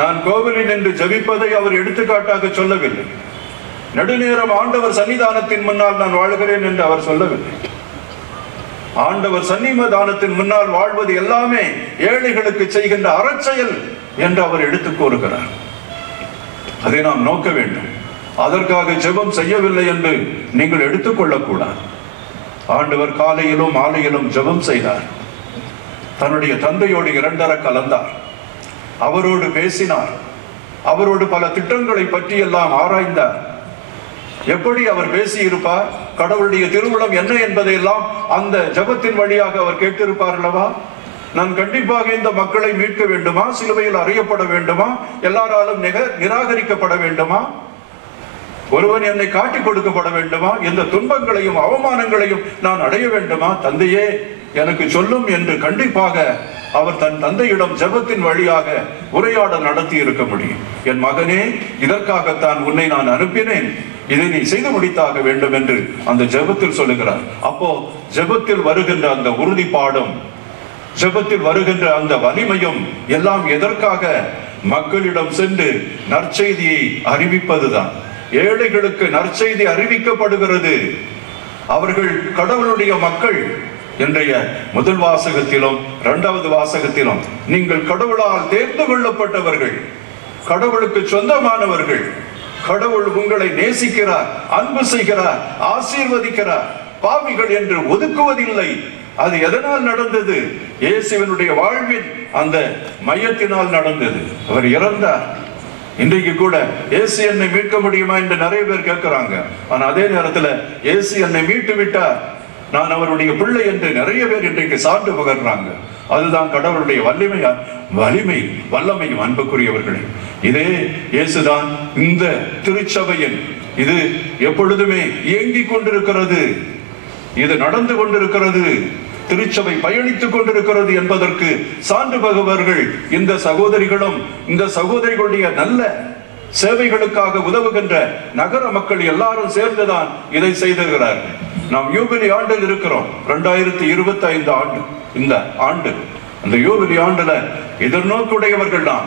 நான் கோவிலில் நின்று ஜெபிப்பதை அவர் எடுத்துக்காட்டாக சொல்லவில்லை. நெடுநேரம் ஆண்டவர் சன்னிதானத்தின் முன்னால் நான் வாழ்கிறேன் என்று அவர் சொல்லவில்லை. ஆண்டவர் சன்னிதானத்தின் முன்னால் வாழ்வது எல்லாமே ஏழைகளுக்கு செய்கின்ற அறச்செயல் என்று அவர் எடுத்துக் கூறுகிறார். அதை நாம் நோக்க வேண்டும். அதற்காக ஜெபம் செய்யவில்லை என்று நீங்கள் எடுத்துக்கொள்ளக்கூடாது. ஆண்டவர் காலையிலும் மாலையிலும் ஜெபம் செய்தார். தன்னுடைய தந்தையோடு இரண்டர கலந்தார், அவரோடு பேசினார், அவரோடு பல திட்டங்களை பற்றி எல்லாம் ஆராய்ந்தார். எப்படி அவர் பேசி இருப்பார்? கடவுளுடைய திருவுளம் என்ன என்பதை எல்லாம் அந்த ஜெபத்தின் வழியாக அவர் கேட்டிருப்பார் அல்லவா? நான் கண்டிப்பாக இந்த மக்களை மீட்க வேண்டுமா? சிலுவையில் அறையப்பட வேண்டுமா? எல்லாராலும் நிராகரிக்கப்பட வேண்டுமா? ஒருவன் என்னை காட்டி கொடுக்கப்பட வேண்டுமா? எந்த துன்பங்களையும் அவமானங்களையும் நான் அடைய வேண்டுமா? தந்தையே எனக்கு சொல்லும் என்று கண்டிப்பாக அவர் தன் தந்தையிடம் ஜெபத்தின் வழியாக உரையாடல் நடத்தி இருக்க முடியும். என் மகனே, இதற்காகத்தான் உன்னை நான் அனுப்பினேன், இதை நீ செய்து முடித்தாக வேண்டும் என்று அந்த ஜெபத்தில் சொல்லுகிறார். அப்போ ஜெபத்தில் வருகின்ற அந்த உறுதிப்பாடும், ஜெபத்தில் வருகின்ற அந்த வலிமையும் எல்லாம் எதற்காக? மக்களிடம் சென்று நற்செய்தியை அறிவிப்பதுதான். ஏழைகளுக்கு நற்செய்தி அறிவிக்கப்படுகிறது. அவர்கள் கடவுளுடைய மக்கள். இன்றைய முதல் வாசகத்திலும் இரண்டாவது வாசகத்திலும் நீங்கள் கடவுளால் தேர்ந்து கொள்ளப்பட்டவர்கள், கடவுளுக்கு சொந்தமானவர்கள், கடவுள் உங்களை நேசிக்கிறார், அன்பு செய்கிறார், ஆசீர்வதிக்கிறார், பாவிகள் என்று ஒதுக்குவதில்லை. அது எதனால் நடந்தது? இயேசுவினுடைய வாழ்வின் அந்த மையத்தினால் நடந்தது. அவர் இறந்தார். இன்றைக்கு கூட இயேசு என்னை மீட்க முடியுமா என்று நிறைய பேர் கேட்கிறாங்க. ஆனா அதே நேரத்துல இயேசு என்னை மீட்டு விட்டார், நான் அவருடைய பிள்ளை என்று நிறைய பேர் இன்றைக்கு சான்று பகர்றாங்க. அதுதான் கடவுளுடைய வல்லமையும் அன்புக்குரியவர்களே. இதே இயேசுதான் இந்த திருச்சபையின் இது எப்பொழுதுமே இயங்கிக் கொண்டிருக்கிறது, இது நடந்து கொண்டிருக்கிறது, திருச்சபை பயணித்துக் கொண்டிருக்கிறது என்பதற்கு சான்று பகவர்கள் இந்த சகோதரிகளும் இந்த சகோதரிகளுடைய நல்ல சேவைகளுக்காக உதவுகின்ற நகர மக்கள் எல்லாரும் சேர்ந்துதான் இதை செய்திருக்கிறார்கள். நாம் யூபிலி ஆண்டில் இருக்கிறோம். 2025 ஆண்டு. இந்த ஆண்டு அந்த யூபிலி ஆண்டுல எதிர்நோக்குடையவர்கள் தான்,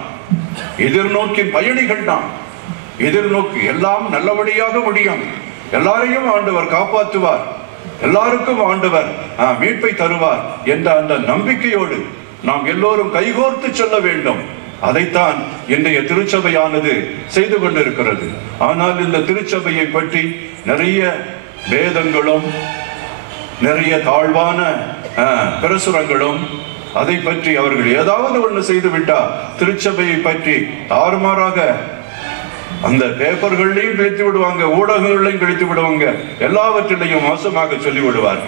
எதிர்நோக்கின் பயணிகள் தான். எதிர்நோக்கு எல்லாம் நல்லபடியாக முடியும், எல்லாரையும் ஆண்டவர் காப்பாற்றுவார், எல்லாருக்கும் ஆண்டவர் மீட்பை தருவார் என்ற அந்த நம்பிக்கையோடு நாம் எல்லோரும் கைகோர்த்து செல்ல வேண்டும். அதைத்தான் இன்றைய திருச்சபையானது செய்து கொண்டிருக்கிறது. ஆனால் இந்த திருச்சபையை பற்றி நிறைய வேதங்களும் நிறைய தாழ்வான பிரசுரங்களும், அதை பற்றி அவர்கள் ஏதாவது ஒன்று செய்து விட்டால் திருச்சபையை பற்றி தாறுமாறாக அந்த பேப்பர்களையும் கிழித்து விடுவாங்க, ஊடகங்களையும் கிழித்து விடுவாங்க, எல்லாவற்றிலையும் மோசமாக சொல்லி விடுவார்.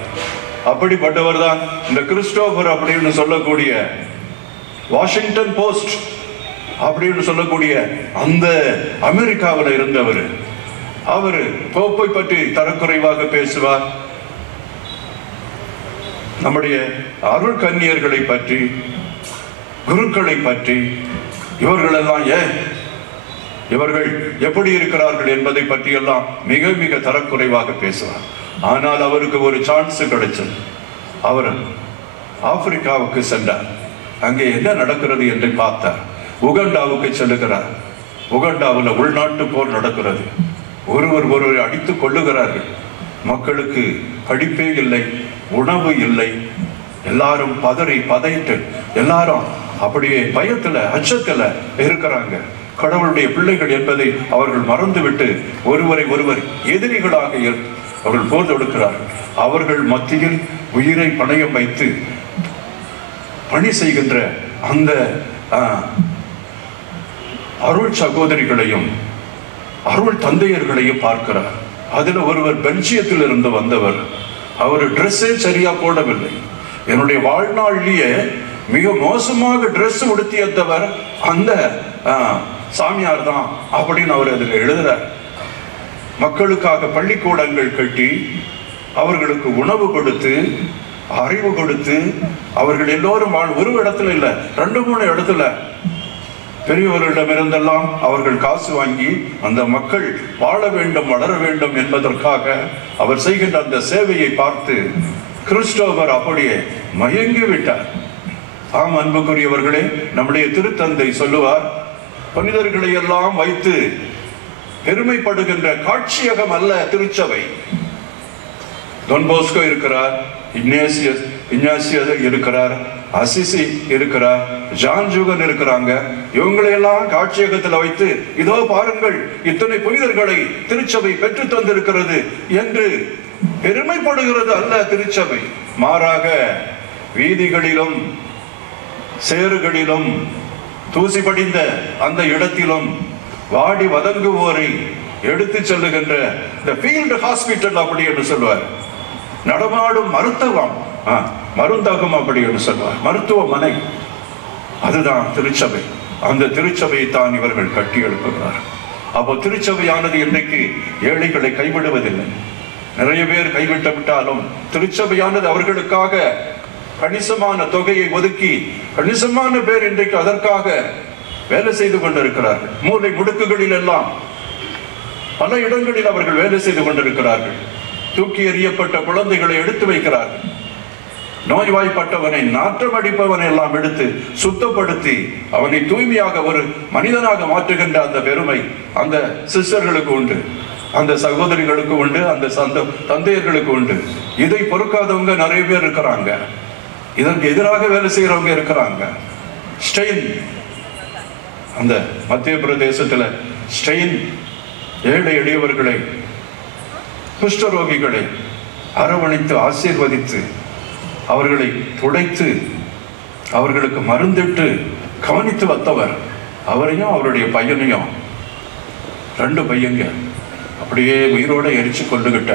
அப்படிப்பட்டவர் தான் இந்த கிறிஸ்டோபர் அப்படின்னு சொல்லக்கூடிய வாஷிங்டன் போஸ்ட் அப்படின்னு சொல்லக்கூடிய அந்த அமெரிக்காவில் இருந்தவர். அவர் போப்பை பற்றி தரக்குறைவாக பேசுவார். நம்முடைய அருள் கன்னியர்களை பற்றி, குருக்களை பற்றி, இவர்களெல்லாம் இவர்கள் எப்படி இருக்கிறார்கள் என்பதை பற்றி எல்லாம் மிக மிக தரக்குறைவாக பேசுவார். ஆனால் அவருக்கு ஒரு சான்ஸ் கிடைச்சது. அவர் ஆப்பிரிக்காவுக்கு சென்றார். அங்கே என்ன நடக்கிறது என்று பார்த்தார். உகண்டாவுக்கு செல்லுகிறார். உகண்டாவில் உள்நாட்டு போர் நடக்கிறது. ஒருவரை அடித்துக் கொள்ளுகிறார்கள். மக்களுக்கு படிப்பே இல்லை, உணவு இல்லை. எல்லாரும் பதைத்து எல்லாரும் அப்படியே பயத்துல அச்சத்துல இருக்கிறாங்க. கடவுளுடைய பிள்ளைகள் என்பதை அவர்கள் மறந்துவிட்டு ஒருவரை ஒருவர் எதிரிகளாக அவர்கள் போர் தொடுக்கிறார்கள். அவர்கள் மத்தியில் உயிரை பணயம் வைத்து பணி செய்கின்ற அந்த அருள் சகோதரிகளையும் அருள் தந்தையர்களையும் பார்க்கிறார். அதுல ஒருவர் பெல்ஜியத்தில் இருந்து வந்தவர். அவர் ட்ரெஸ்ஸே சரியா போடவில்லை. என்னுடைய வாழ்நாளிலேயே மிக மோசமாக ட்ரெஸ் உடுத்தியவர் அந்த சாமியார் தான் அப்படின்னு அவர் அதில் எழுதுறார். மக்களுக்காக பள்ளிக்கூடங்கள் கட்டி அவர்களுக்கு உணவு கொடுத்து அறிவு கொடுத்து அவர்கள் எல்லோரும் ஒரு இடத்துல இல்லை, 2-3 இடத்துல பெரியவர்களிடமிருந்தெல்லாம் அவர்கள் காசு வாங்கி அந்த மக்கள் வாழ வேண்டும், வளர வேண்டும் என்பதற்காக அவர் செய்கின்ற அந்த சேவையை பார்த்து கிறிஸ்டோபர் அப்படியே மயங்கி விட்டார். ஆம் அன்புக்குரியவர்களே, நம்முடைய திருத்தந்தை சொல்லுவார், புனிதர்களை எல்லாம் வைத்து பெருமைப்படுகின்ற காட்சியகம் அல்ல திருச்சபை. டொன் போஸ்கோ இருக்கிறார், இக்னாசியஸ் இருக்கிறார், அசிசி இருக்கிறார், ஜான் ஜூகன் இருக்கிறாங்க. இவங்களையெல்லாம் காட்சியகத்தில் வைத்து இதோ பாருங்கள் இத்தனை புனிதர்களை திருச்சபை பெற்று தந்திருக்கிறது என்று பெருமைப்படுகிறது அல்ல திருச்சபை. மாறாக வீதிகளிலும் சேறுகளிலும் தூசி படிந்த அந்த இடத்திலும் வாடி வதங்குவோரை எடுத்து செல்லுகின்ற ஃபீல்டு ஹாஸ்பிட்டல் அப்படி என்று சொல்வார். நடமாடும் மருந்தகம் அப்படி என்று சொல்வார். மருத்துவமனை, அதுதான் திருச்சபை. அந்த திருச்சபையை தான் இவர்கள் கட்டி எழுப்புகிறார். அப்போ திருச்சபையானது இன்றைக்கு ஏழைகளை கைவிடுவதில்லை. நிறைய பேர் கைவிட்டு விட்டாலும் திருச்சபையானது அவர்களுக்காக கணிசமான தொகையை ஒதுக்கி கணிசமான பேர் இன்றைக்கு அதற்காக வேலை செய்து கொண்டிருக்கிறார்கள். மூலை முடுக்குகளில் எல்லாம் பல இடங்களில் அவர்கள் வேலை செய்து கொண்டிருக்கிறார்கள். தூக்கி எறியப்பட்ட குழந்தைகளை எடுத்து வைக்கிறார்கள். நோய்வாய்ப்பட்டவனை, நாற்றம் அடிப்பவனை எல்லாம் எடுத்து சுத்தப்படுத்தி அவனை தூய்மையாக ஒரு மனிதனாக மாற்றுகின்ற அந்த பெருமை அந்த சிஸ்டர்களுக்கு உண்டு, அந்த சகோதரிகளுக்கு உண்டு, அந்த தந்தையர்களுக்கு உண்டு. இதை பொறுக்காதவங்க நிறைய பேர் இருக்கிறாங்க. இதற்கு எதிராக வேலை செய்யறவங்க இருக்கிறாங்க. ஸ்டெயின், அந்த மத்திய பிரதேசத்துல ஸ்டெயின் ஏழை எளியவர்களை, குஷ்டரோகிகளை அரவணைத்து ஆசீர்வதித்து அவர்களை துடைத்து அவர்களுக்கு மருந்திட்டு கவனித்து வந்தவர். அவரையும் அவருடைய பையனையும், 2 பையங்க அப்படியே உயிரோட எரிச்சு கொண்டுகிட்ட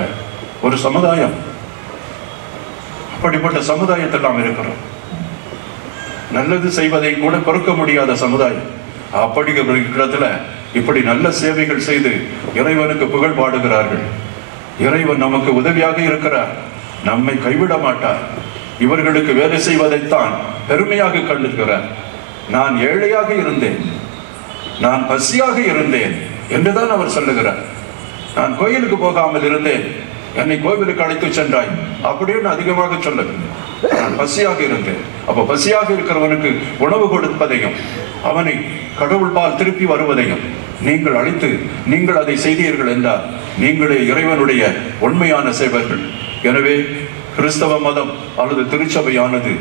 ஒரு சமுதாயம். அப்படிப்பட்ட சமுதாயத்தெல்லாம் இருக்கிறோம். நல்லது செய்வதை கூட பொறுக்க முடியாத சமுதாயம். அப்படி இடத்துல இப்படி நல்ல சேவைகள் செய்து இறைவனுக்கு புகழ் பாடுகிறார்கள். இறைவன் நமக்கு உதவியாக இருக்கிறார், நம்மை கைவிட மாட்டார். இவர்களுக்கு வேலை செய்வதைத்தான் பெருமையாக கண்டிருக்கிறார். நான் ஏழையாக இருந்தேன், நான் பசியாக இருந்தேன் என்றுதான் அவர் சொல்லுகிறார். நான் கோயிலுக்கு போகாமல் இருந்தேன், என்னை கோவிலுக்கு அழைத்து சென்றாய் அப்படின்னு அதிகமாக சொல்லவில்லை. நான் பசியாக இருந்தேன். அப்ப பசியாக இருக்கிறவனுக்கு உணவு கொடுப்பதையும் அவனை கடவுள் பால் திருப்பி வருவதையும் நீங்கள் அழைத்து நீங்கள் அதை செய்தீர்கள் என்றால் நீங்களே இறைவனுடைய உண்மையான சேவர்கள். எனவே கிறிஸ்தவ மதம் அல்லது திருச்சபையானது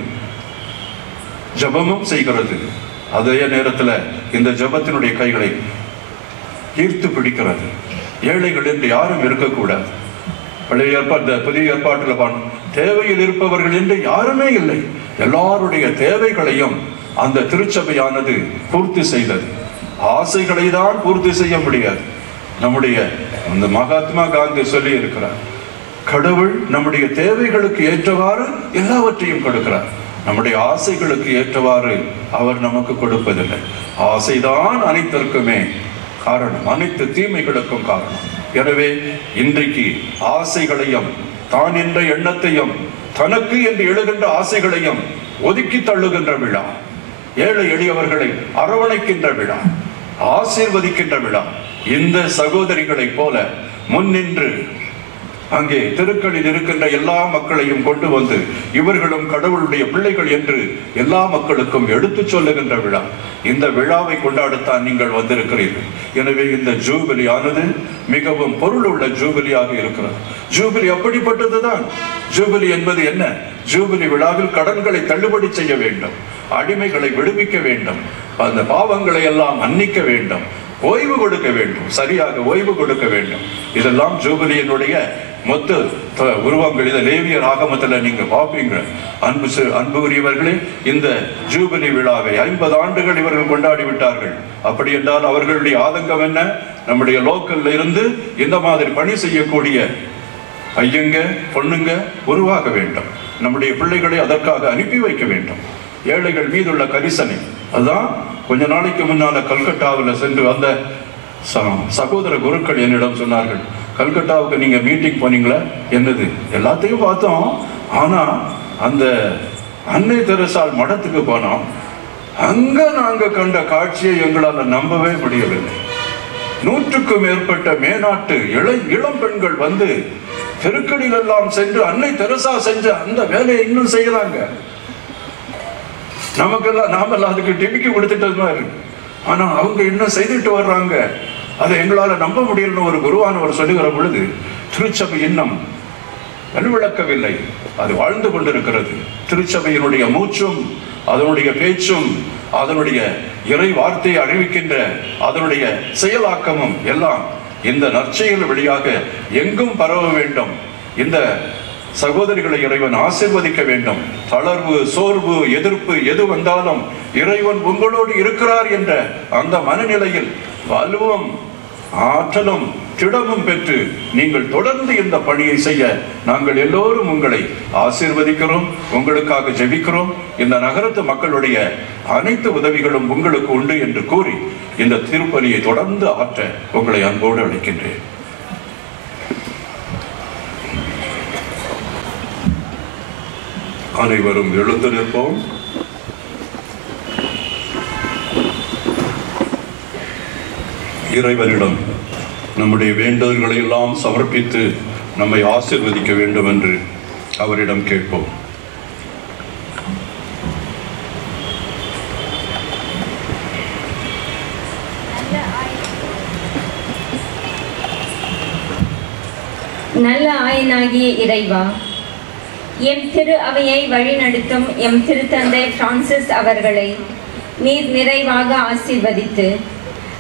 ஜபமும் செய்கிறது, அதே நேரத்தில் இந்த ஜபத்தினுடைய கைகளை ஈர்த்து பிடிக்கிறது. ஏழைகள் என்று யாரும் இருக்கக்கூடாது. பழைய ஏற்பாடு, புதிய ஏற்பாட்டில் தேவையில் இருப்பவர்கள் என்று யாருமே இல்லை. எல்லாருடைய தேவைகளையும் அந்த திருச்சபையானது பூர்த்தி செய்தது. ஆசைகளை தான் பூர்த்தி செய்ய முடியாது. நம்முடைய அந்த மகாத்மா காந்தி சொல்லி இருக்கிறார், கடவுள் நம்முடைய தேவைகளுக்கு ஏற்றவாறு எல்லாவற்றையும் கொடுக்கிறார், நம்முடைய ஆசைகளுக்கு ஏற்றவாறு அவர் நமக்கு கொடுப்பதில்லை. ஆசைதான் அனைத்திற்குமே காரணம், அனைத்து தீமைகளுக்கும் காரணம். எனவே இன்றைக்கு ஆசைகளையும் தான் என்ற எண்ணத்தையும் தனக்கு என்று எழுகின்ற ஆசைகளையும் ஒதுக்கி தள்ளுகின்ற விழா, ஏழை எளியவர்களை அரவணைக்கின்ற விழா, ஆசீர்வதிக்கின்ற விழா. இந்த சகோதரிகளைப் போல முன்னின்று அங்கே தெருக்களில் இருக்கின்ற எல்லா மக்களையும் கொண்டு வந்து இவர்களும் கடவுளுடைய பிள்ளைகள் என்று எல்லா மக்களுக்கும் எடுத்து சொல்லுகின்ற விழா. இந்த விழாவை கொண்டாடத்தான் நீங்கள் வந்திருக்கிறீர்கள். எனவே இந்த ஜூபிலி ஆனது மிகவும் பொருளுள்ள ஜூபிலியாக இருக்கிறது. ஜூபிலி அப்படிப்பட்டதுதான். ஜூபிலி என்பது என்ன? ஜூபிலி விழாவில் கடன்களை தள்ளுபடி செய்ய வேண்டும், அடிமைகளை விடுவிக்க வேண்டும், அந்த பாவங்களை எல்லாம் மன்னிக்க வேண்டும், ஓய்வு கொடுக்க வேண்டும், சரியாக ஓய்வு கொடுக்க வேண்டும். இதெல்லாம் ஜூபிலியினுடைய மொத்த உருவங்கள். இதை லேவியர் ஆகமத்தில் நீங்க பார்ப்பீங்க. அன்புக்குரியவர்களே, இந்த ஜூபிலி விழாவை 50 ஆண்டுகள் இவர்கள் கொண்டாடி விட்டார்கள். அப்படி என்றால் அவர்களுடைய ஆதங்கம் என்ன? நம்முடைய லோக்கல்ல இருந்து இந்த மாதிரி பணி செய்யக்கூடிய ஐயங்க பொண்ணுங்க உருவாக வேண்டும், நம்முடைய பிள்ளைகளை அதற்காக அனுப்பி வைக்க வேண்டும். ஏழைகள் மீதுள்ள கரிசனை அதுதான். கொஞ்ச நாளைக்கு முன்னால கல்கட்டாவில் சென்று வந்த சகோதர குருக்கள் என்னிடம் சொன்னார்கள், கல்கட்டாவுக்கு நீங்க மீட்டிங் போனீங்களா? என்னது, எல்லாத்தையும் பார்த்தோம், ஆனா அந்த அன்னை தெரசால் மடத்துக்கு போனோம், அங்க நாங்க கண்ட காட்சியை எங்களால் நம்பவே முடியவில்லை. 100க்கும் மேற்பட்ட மேனாட்டு இளம் பெண்கள் வந்து தெருக்களில் எல்லாம் சென்று அன்னை தெரசா செஞ்ச அந்த வேலையை இன்னும் செய்யறாங்க. நமக்கெல்லாம் நாமெல்லாம் அதுக்கு டிபிக்கு கொடுத்துட்டது மாதிரி, ஆனா அவங்க இன்னும் செய்துட்டு வர்றாங்க. அதை எங்களால நம்ப முடியலன்னு ஒரு குருவானவர் சொல்லுகிற பொழுது, திருச்சபை இன்னும் வலுவிழக்கவில்லை, அது வாழ்ந்து கொண்டிருக்கிறது. திருச்சபையினுடைய மூச்சும் அதனுடைய பேச்சும் அதனுடைய இறை வார்த்தையை அறிவிக்கின்ற அதனுடைய செயலாக்கமும் எல்லாம் இந்த நற்செயல் வழியாக எங்கும் பரவ வேண்டும். இந்த சகோதரிகளை இறைவன் ஆசீர்வதிக்க வேண்டும். தளர்வு, சோர்வு, எதிர்ப்பு எது வந்தாலும் இறைவன் உங்களோடு இருக்கிறார் என்ற அந்த மனநிலையில் வலுவும் ஆற்றலும் திடமும் பெற்று நீங்கள் தொடர்ந்து இந்த பணியை செய்ய நாங்கள் எல்லோரும் உங்களை ஆசீர்வதிக்கிறோம், உங்களுக்காக ஜெபிக்கிறோம். இந்த நகரத்து மக்களுடைய அனைத்து உதவிகளும் உங்களுக்கு உண்டு என்று கூறி இந்த திருப்பலியை தொடர்ந்து ஆற்ற உங்களை அன்போடு அழைக்கின்றேன். அனைவரும் எழுந்து நிற்போம். இறைவனிடம் நம்முடைய வேண்டுதல்களை எல்லாம் சமர்ப்பித்து நம்மை ஆசீர்வதிக்க வேண்டும் என்று அவரிடம் கேட்போம். நல்ல ஆயனாகிய இறைவா, எம் திரு அவையை வழிநடத்தும் எம் திருத்தந்தை பிரான்சிஸ் அவர்களை நீர் நிறைவாக ஆசீர்வதித்து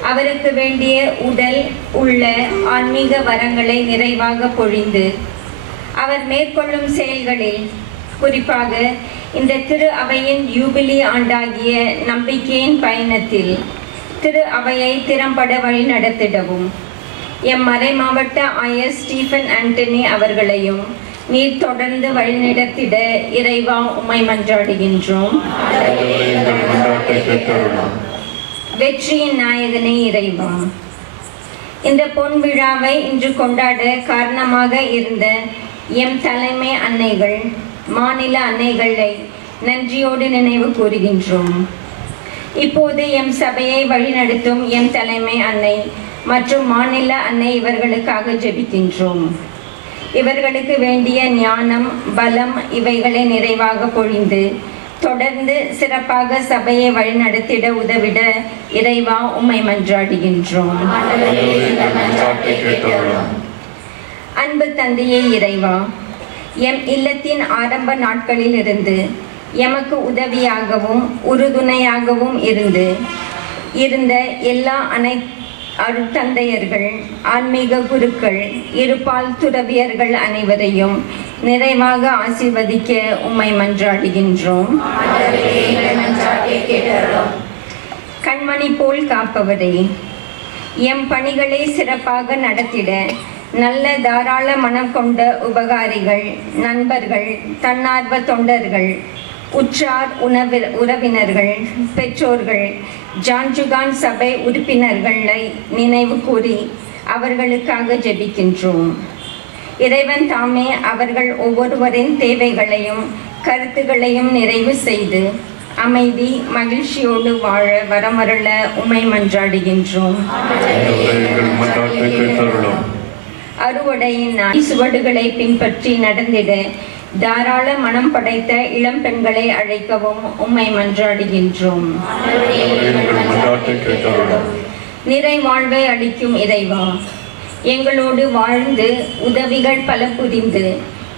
அவருக்கு வேண்டிய உடல் உள்ள ஆன்மீக வரங்களை நிறைவாக பொழிந்து அவர் மேற்கொள்ளும் செயல்களில், குறிப்பாக இந்த திரு அவையின் யூபிலி ஆண்டாகிய நம்பிக்கையின் பயணத்தில் திரு அவையை திறம்பட வழி நடத்திடவும் எம் மறை மாவட்ட ஆயர் ஸ்டீஃபன் ஆண்டனி அவர்களையும் நீர் தொடர்ந்து வழிநடத்திட இறைவா உம்மை மன்றாடுகின்றோம். வெற்றியின் நாயகனே இறைவா, இந்த பொன் விழாவை இன்று கொண்டாட காரணமாக இருந்த எம் தலைமை அன்னைகள், மாநில அன்னைகளை நன்றியோடு நினைவு கூறுகின்றோம். இப்போது எம் சபையை வழிநடத்தும் எம் தலைமை அன்னை மற்றும் மாநில அன்னை இவர்களுக்காக ஜெபிக்கின்றோம். இவர்களுக்கு வேண்டிய ஞானம், பலம் இவைகளை நிறைவாக பொழிந்து தொடர்ந்து சிறப்பாக சபையை வழிநடத்திட உதவிட இறைவா உம்மை மன்றாடுகின்றோம். அன்பு தந்தையே இறைவா, எம் இல்லத்தின் ஆரம்ப நாட்களில் இருந்து எமக்கு உதவியாகவும் உறுதுணையாகவும் இருந்த எல்லா அருட்தந்தையர்கள், ஆன்மீக குருக்கள், இருபால் துறவியர்கள் அனைவரையும் நிறைவாக ஆசீர்வதிக்க உம்மை மன்றாடுகின்றோம். கண்மணி போல் காப்பவரே, எம் பணிகளை சிறப்பாக நடத்திட நல்ல தாராள மனம் கொண்ட உபகாரிகள், நண்பர்கள், தன்னார்வ தொண்டர்கள், உற்றார் உறவினர்கள், பெற்றோர்கள், ஜான்ஜுகான் சபை உறுப்பினர்களை நினைவு கூறி அவர்களுக்காக ஜெபிக்கின்றோம். இறைவன் தாமே அவர்கள் ஒவ்வொருவரின் தேவைகளையும் கருத்துகளையும் நிறைவு செய்து அமைதி மகிழ்ச்சியோடு வாழ வரமருள உம்மை மன்றாடுகின்றோம். அறுவடையின் சுவடுகளை பின்பற்றி நடந்திட தாராள மனம் படைத்த இளம் பெண்களை அழைக்கவும் உம்மை மன்றாடுகின்றோம். நிறை வாழ்வை அளிக்கும் இறைவா, எங்களோடு வாழ்ந்து உதவிகள் பல புரிந்து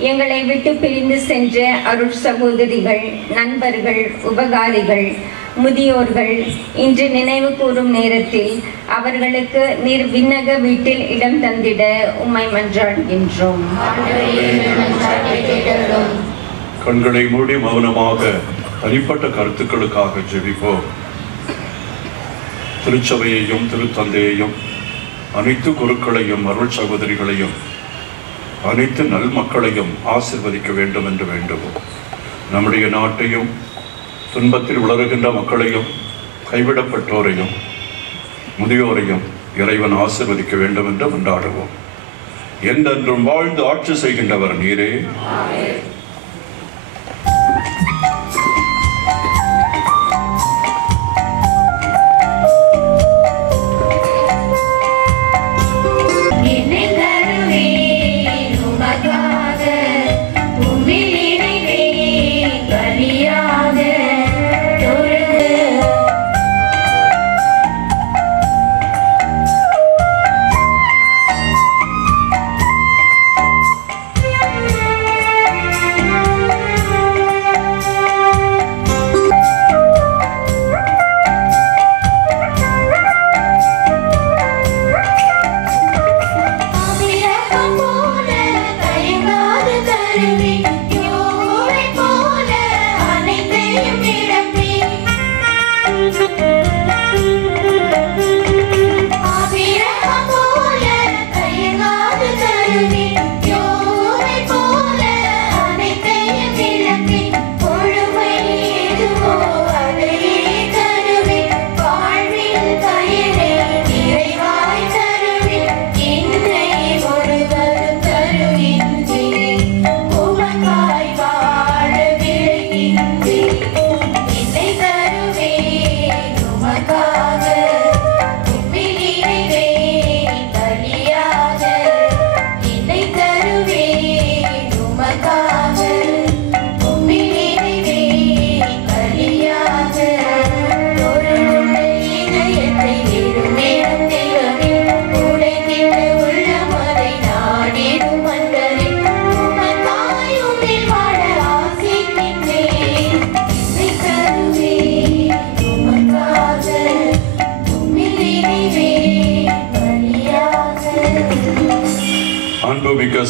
எங்களை விட்டு பிரிந்து சென்ற அருள் சகோதரிகள், நண்பர்கள், உபகாரிகள், முதியோர்கள் இன்று நினைவு கூறும் நேரத்தில் அவர்களுக்கு நீர் விண்ணக வீட்டில் இடம் தந்திட உம்மை மன்றாடுகின்றோம். கண்களை மூடி மௌனமாக தனிப்பட்ட கருத்துக்களுக்காக ஜெபிப்போம். திருச்சபையையும் திருத்தந்தையையும் அனைத்து குருக்களையும் அருள் சகோதரிகளையும் அனைத்து நல் மக்களையும் ஆசிர்வதிக்க வேண்டும் என்று வேண்டுவோம். நம்முடைய நாட்டையும் துன்பத்தில் உலருகின்ற மக்களையும் கைவிடப்பட்டோரையும் முதியோரையும் இறைவன் ஆசிர்வதிக்க வேண்டும் என்று கொண்டாடுவோம். என்றென்றும் வாழ்ந்து ஆட்சி செய்கின்றவர் நீரே.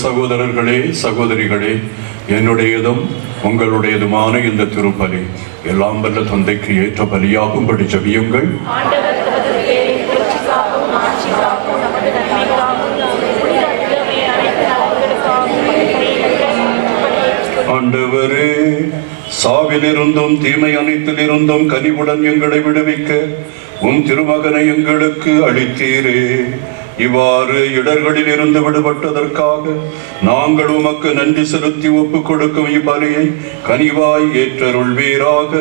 சகோதரர்களே, சகோதரிகளே, என்னுடையதும் உங்களுடையதுமான இந்த திருப்பலி எல்லாம் வல்ல தந்தைக்கு ஏற்ற பலியாகும்படி ஜெபியுங்கள். ஆண்டவரே, சாவிலிருந்தும் தீமை அனைத்திலிருந்தும் கனிவுடன் எங்களை விடுவிக்க உம் திருமகனை எங்களுக்கு அளித்தீரே. இவ்வாறு இடர்களில் இருந்து விடுபட்டதற்காக நாங்கள் உமக்கு நன்றி செலுத்தி ஒப்புக் கொடுக்கும் இப்பலியை கனிவாய் ஏற்றருள்வீராக.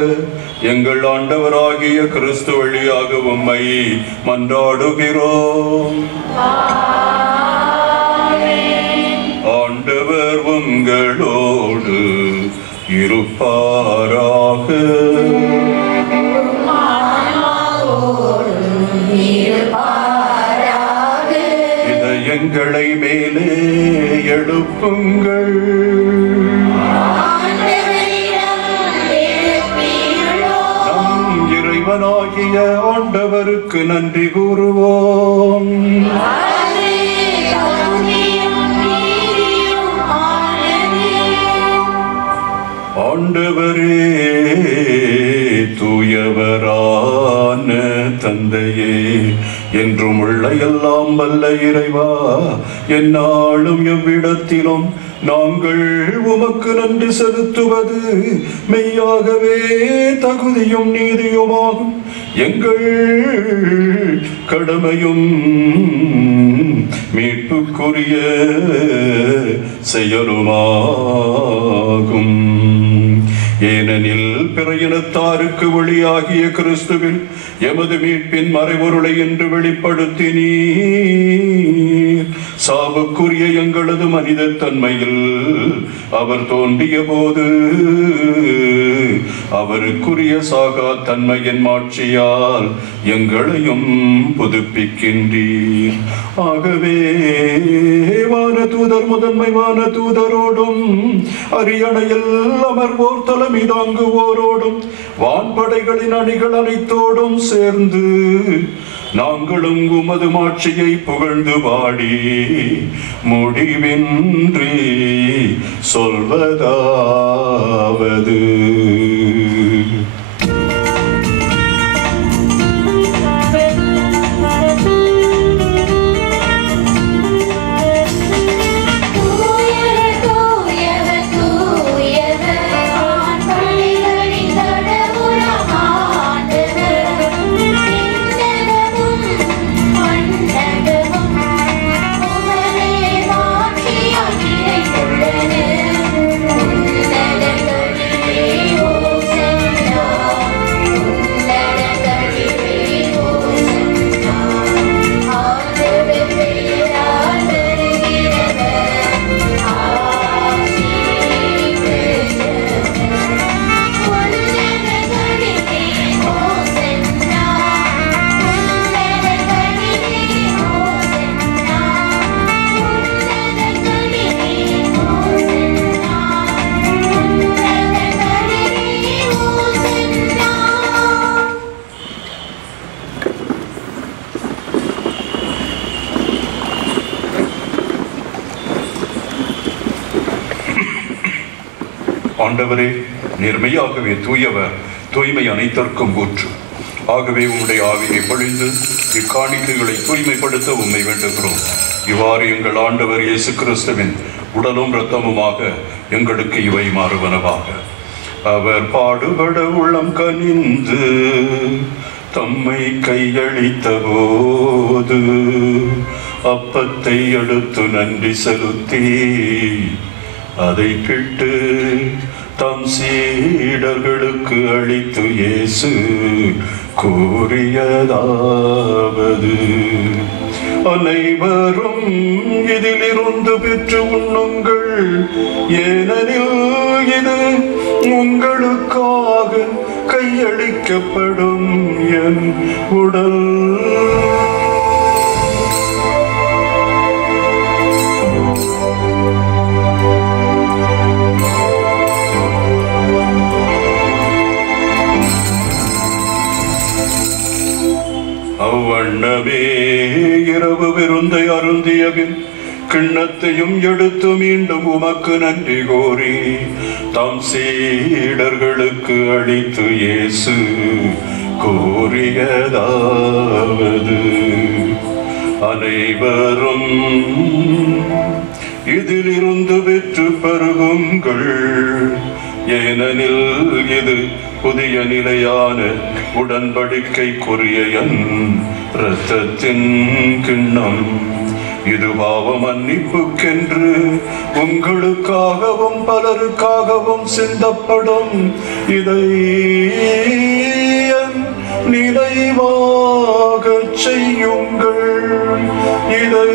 எங்கள் ஆண்டவராகிய கிறிஸ்து வழியாக உம்மை மன்றாடுகிறோம். ஆண்டவர் உங்களோடு இருப்பாராக. இதயங்களை மேலே எழுப்புங்கள். நம் இறைவனாகிய ஆண்டவருக்கு நன்றி கூறுவோம். ஆண்டவரே, தூயவரான தந்தையே, என்றும் உள்ள எல்லாம் வல்ல இறைவா, எந்நாளும் எவ்விடத்திலும் நாங்கள் உமக்கு நன்றி செலுத்துவது மெய்யாகவே தகுதியும் நீதியுமாகும். எங்கள் கடமையும் மீட்புக்குரிய செயலுமாகும். ஏனெனில் பிற இனத்தாருக்கு ஒளியாகிய கிறிஸ்துவில் எமது மீட்பின் மறைபொருளை என்று வெளிப்படுத்தினீர். சாவுக்குரிய எங்களது மனித தன்மையில் அவர் தோன்றிய போது அவருக்குரிய சாகா தன்மையின் மாட்சியால் எங்களையும் புதுப்பிக்கின்றீர். ஆகவே வானதூதர் முதன்மை வானதூதரோடும் அரியணையில் அமர்வோர் தலைமை தாங்குவோரோடும் வான்படைகளின் அணிகள் அனைத்தோடும் சேர்ந்து நாங்களும் உமது மாட்சியை புகழ்ந்து பாடி முடிவின்றி சொல்வதாவது: ஆண்டவரே, நேர்மையாகவே தூயவர், தூய்மை அனைத்திற்கும் ஊற்று. ஆகவே உம்முடைய ஆவியை பொழிந்து இக்காணிக்கைகளை தூய்மைப்படுத்த உம்மை வேண்டுகிறோம். இவ்வாறு எங்கள் ஆண்டவர் இயேசு கிறிஸ்துவின் உடலும் இரத்தமுமாக எங்களுக்கு இவை மாறுவனவாக. அவர் பாடுபட உள்ளம் கனிந்து தம்மை கையளித்த போது அப்பத்தை எடுத்து நன்றி செலுத்தி அதை பிட்டு தம் சீடர்களுக்கு அளித்து இயேசு கூறியதாவது: அனைவரும் இதிலிருந்து பெற்று உண்ணுங்கள், ஏனெனில் இது உங்களுக்காக கையளிக்கப்படும் என் உடல். அவ்வண்ணமே இரவு விருந்தை அருந்தியபின் கிண்ணத்தையும் எடுத்து மீண்டும் உமக்கு நன்றி கோரி தம் சீடர்களுக்கு அளித்து இயேசு கூறியதாவது: அனைவரும் இதிலிருந்து பெற்று பருகுங்கள், ஏனெனில் இது புதிய நிலையான உடன்படிக்கைக்குரிய என் இரத்தத்தின் கிண்ணம். இது பாவ மன்னிப்புக்கென்று உங்களுக்காகவும் பலருக்காகவும் சிந்தப்படும். இதை நினைவாக செய்யுங்கள். இதை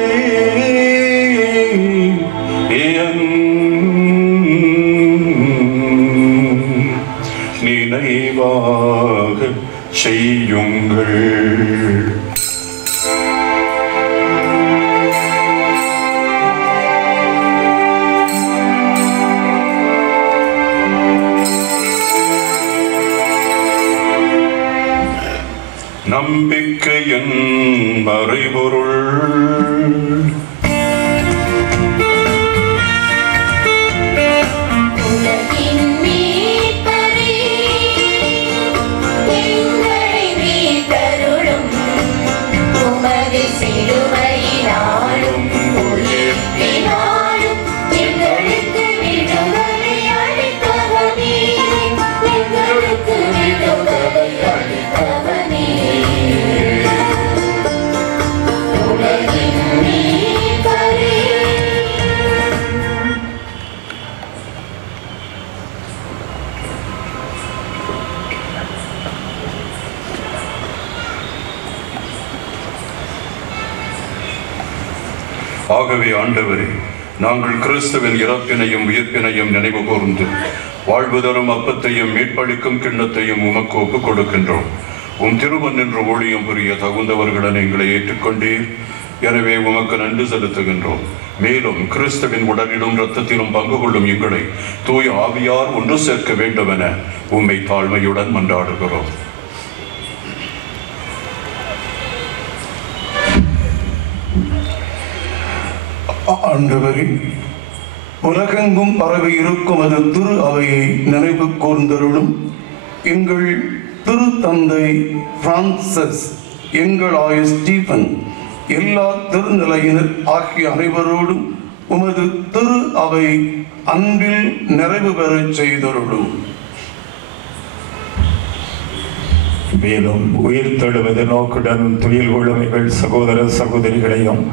நினைவாக செய்யுங்கள். நம்பிக்கையின் மறைபொருள். எங்களை மீட்டருள ஆகவே ஆண்டவரே, நாங்கள் கிறிஸ்துவின் இறப்பினையும் உயிர்ப்பினையும் நினைவு கூர்ந்து வாழ்வு தரும் அப்பத்தையும் மீட்பளிக்கும் கிண்ணத்தையும் உமக்கு ஒப்புக் கொடுக்கின்றோம். உம் திருமண் என்ற ஊழியம் புரிய தகுந்தவர்களுடன் எங்களை ஏற்றுக்கொண்டீர். எனவே உமக்கு நன்றி செலுத்துகின்றோம். மேலும் கிறிஸ்துவின் உடலிலும் இரத்தத்திலும் பங்கு கொள்ளும் எங்களை தூய ஆவியார் ஒன்று சேர்க்க வேண்டும் என உம்மை தாழ்மையுடன் மன்றாடுகிறோம். ஆண்டவரே, உலகெங்கும் பரவி இருக்கும் அது திரு அவையை நினைவு கூர்ந்தருளும். எங்கள் திரு தந்தை பிரான்சிஸ், எங்கள் ஆயர் ஸ்டீபன், எல்லா திருநிலையினர் ஆகிய அனைவரோடும் உமது திரு அவை அன்பில் நிறைவு பெறச் செய்தருளும். மேலும் உயிர் தழுவது நோக்குடன் துயில் கொள்ளும் எங்கள் சகோதர சகோதரிகளையும்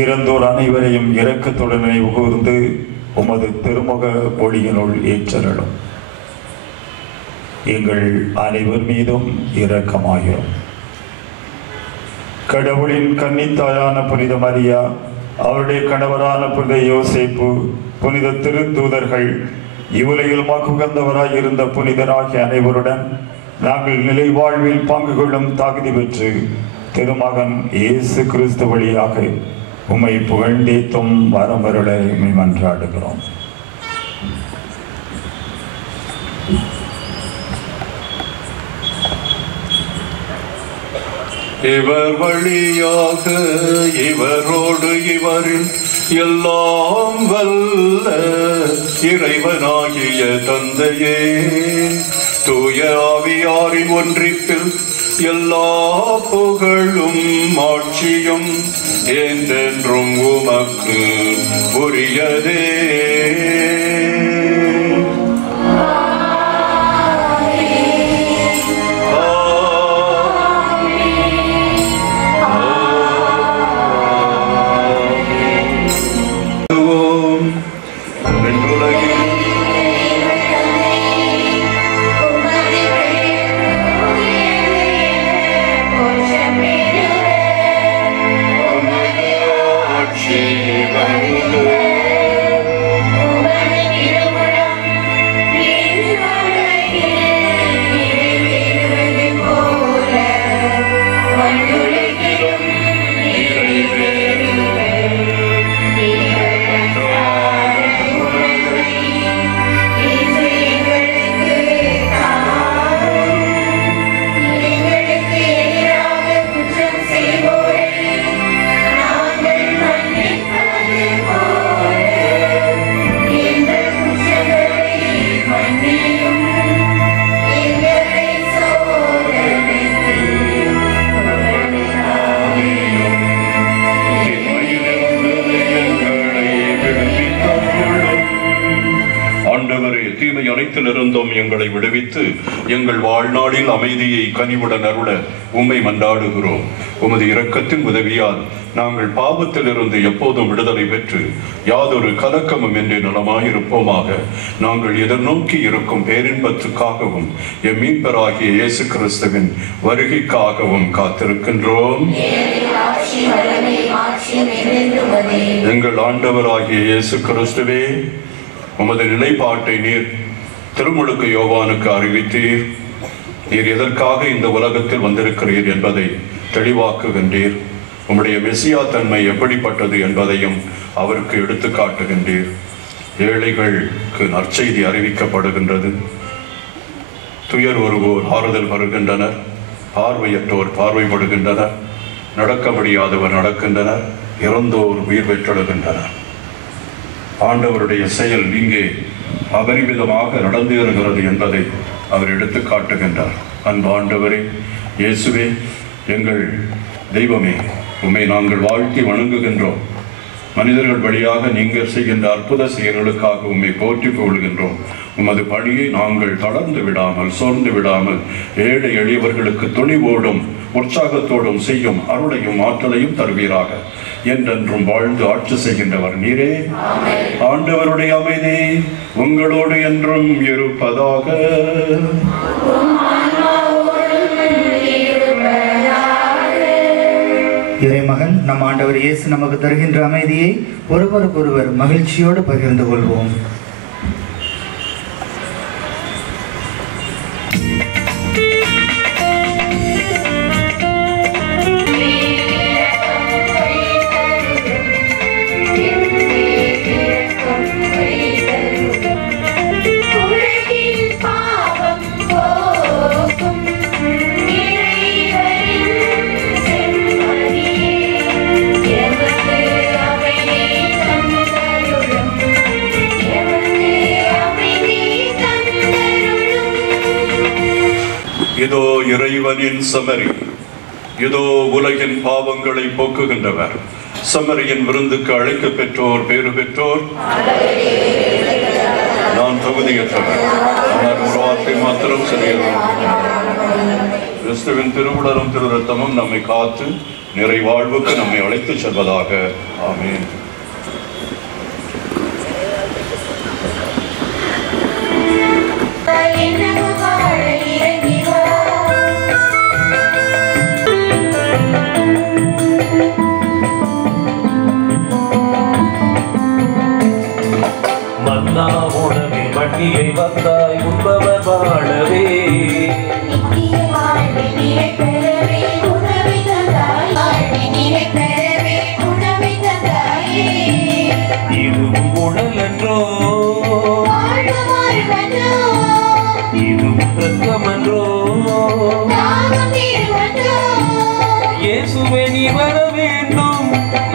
இறந்தோர் அனைவரையும் இரக்கத்துடன் நினைவு கூர்ந்து உமது திருமுக ஒளியினுள் ஏற்றருளும். எங்கள் அனைவர் மீதும் இரக்கமாகிறோம். கடவுளின் கன்னித்தாயான புனித மரியா, அவருடைய கணவரான புனித யோசேப்பு, புனித திருத்தூதர்கள், இவ்வுலகில் மக்குகந்தவராய் இருந்த புனிதராகிய அனைவருடன் நாங்கள் நிலை வாழ்வில் பங்கு கொள்ளும் தகுதி பெற்று திருமகன் இயேசு கிறிஸ்து வழியாக உம்மை புகழ்ந்தேத்தும் வரமருளை மன்றாடுகிறோம். இவர் வழியாக இவரோடு இவரில் எல்லாம் வல்ல இறைவனாகிய தந்தையே, தூய ஆவியாரின் ஒன்றிப்பில் எல்லா புகழும் ஆட்சியும் என்றென்றும் உமக்கு உரியதே. அனைத்திலிருந்தும் எங்களை விடுவித்து எங்கள் வாழ்நாளில் அமைதியை கனிவுடன் அருள உம்மை மன்றாடுகிறோம். உமது இரக்கத்தின் உதவியால் நாங்கள் பாவத்திலிருந்து எப்போதும் விடுதலை பெற்று யாதொரு கலக்கமும் என்று நலமாயிருப்போமாக. நாங்கள் எதிர்நோக்கி இருக்கும் பேரின்பத்துக்காகவும் எம் மீட்பராகிய இயேசு கிறிஸ்துவின் வருகைக்காகவும் காத்திருக்கின்றோம். எங்கள் ஆண்டவராகிய இயேசு கிறிஸ்துவே, உமது நிலைப்பாட்டை நீர் திருமுழுக்கு யோவானுக்கு அறிவித்தீர். நீர் எதற்காக இந்த உலகத்தில் வந்திருக்கிறீர் என்பதை தெளிவாக்குகின்றீர். உம்முடைய மெசியா தன்மை எப்படிப்பட்டது என்பதையும் அவருக்கு எடுத்து காட்டுகின்றீர். ஏழைகளுக்கு நற்செய்தி அறிவிக்கப்படுகின்றது. துயர் வருவோர் ஆறுதல் வருகின்றனர், பார்வையற்றோர் பார்வைப்படுகின்றனர், நடக்க முடியாதவர் நடக்கின்றனர், இறந்தோர் உயிர் பெற்றெழுகின்றனர். ஆண்டவருடைய செயல் இங்கே அபரிமிதமாக நடந்தேறுகிறது என்பதை அவர் எடுத்து காட்டுகின்றார். அன்பு ஆண்டவரே, இயேசுவே, எங்கள் தெய்வமே, உம்மை நாங்கள் வாழ்த்தி வணங்குகின்றோம். மனிதர்கள் வழியாக நீங்கள் செய்கின்ற அற்புத செயல்களுக்காக உம்மை போற்றி புகழ்கின்றோம். உமது பணியை நாங்கள் தளர்ந்து விடாமல் சோர்ந்து விடாமல் ஏழை எளியவர்களுக்கு துணிவோடும் உற்சாகத்தோடும் செய்யும் அருளையும் ஆற்றலையும் தருவீராக. என்றென்றும் வாழ்ந்து ஆட்சி செய்கின்றவர் நீரே. ஆண்டவருடைய அமைதி உங்களோடு என்றும் இருப்பதாக. இறைமகன் நம் ஆண்டவர் இயேசு நமக்கு தருகின்ற அமைதியை ஒருவருக்கொருவர் மகிழ்ச்சியோடு பகிர்ந்து கொள்வோம். இதோ இறைவனின் சமரி, இதோ உலகின் பாவங்களை போக்குகின்றவர். சமரியின் விருந்துக்கு அழைக்க பெற்றோர் பேறு பெற்றோர். நான் தகுதியற்றவர், ஆனால் ஒரு வார்த்தை மாத்திரம் சொல்கிறேன். கிறிஸ்துவின் திருவுடலும் திரு ரத்தமும் நம்மை காத்து நிறைவாழ்வுக்கு நம்மை அழைத்து செல்வதாக. ஆமென். மன்னா உணவில் மண்ணிலை வந்தாய் உண்பவர் வாழவே. இதுவும் உடல் என்றோ, இதுவும் ரத்தம் என்றோ. இயேசுவே நீ வர வேண்டும்,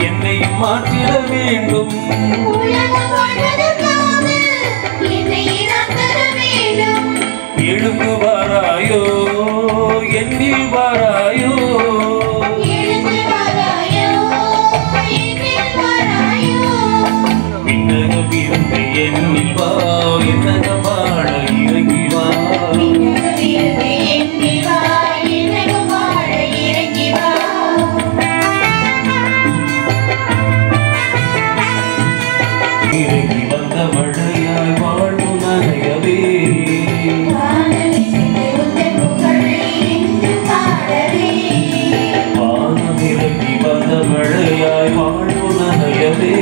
என்னை மாற்றிட வேண்டும். எழுந்து வாராயோ, என்னில் வாராயோ. விண்ணகம் இருந்து என்னில் வா, என்னகம் வாழ இறங்கி வா. இறங்கி வந்த மழையாய் வாழ்வு நனையவே. வானம் இறங்கி வந்த மழையாய் வாழ்வு நனையவே.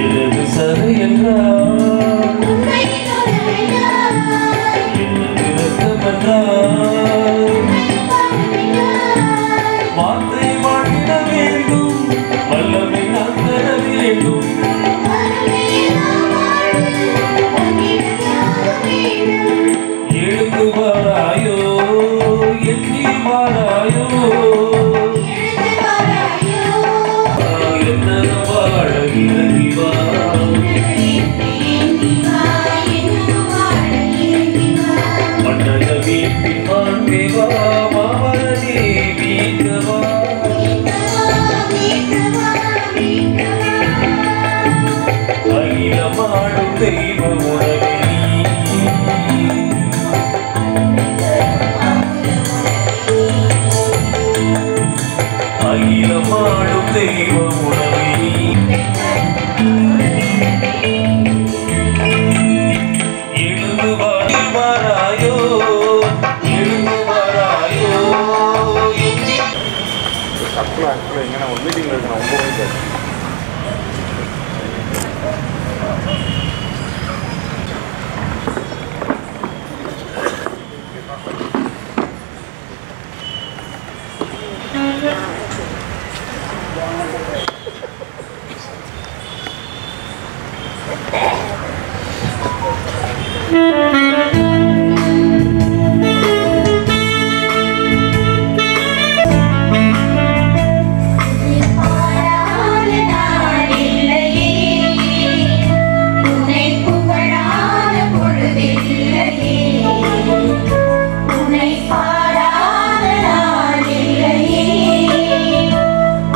எனது சரையெல்லாம், எனது ரத்தமெல்லாம் வார்த்தை வாழ்ந்திட வேண்டும், வல்லமை நான் தர வேண்டும். எழுந்து வாராயோ, என்னில் வாராயோ. என்னகம் வாழ இறங்கி வா. மன்னக வீட்டின் மாண்பே வா, மாமரனே வீட்டவா. அகிலமாடும் தெய்வ உணவே அகிலமாடும் தெய்வ உணவே. எழுந்து வாராயோ, எழுந்து வாராயோ.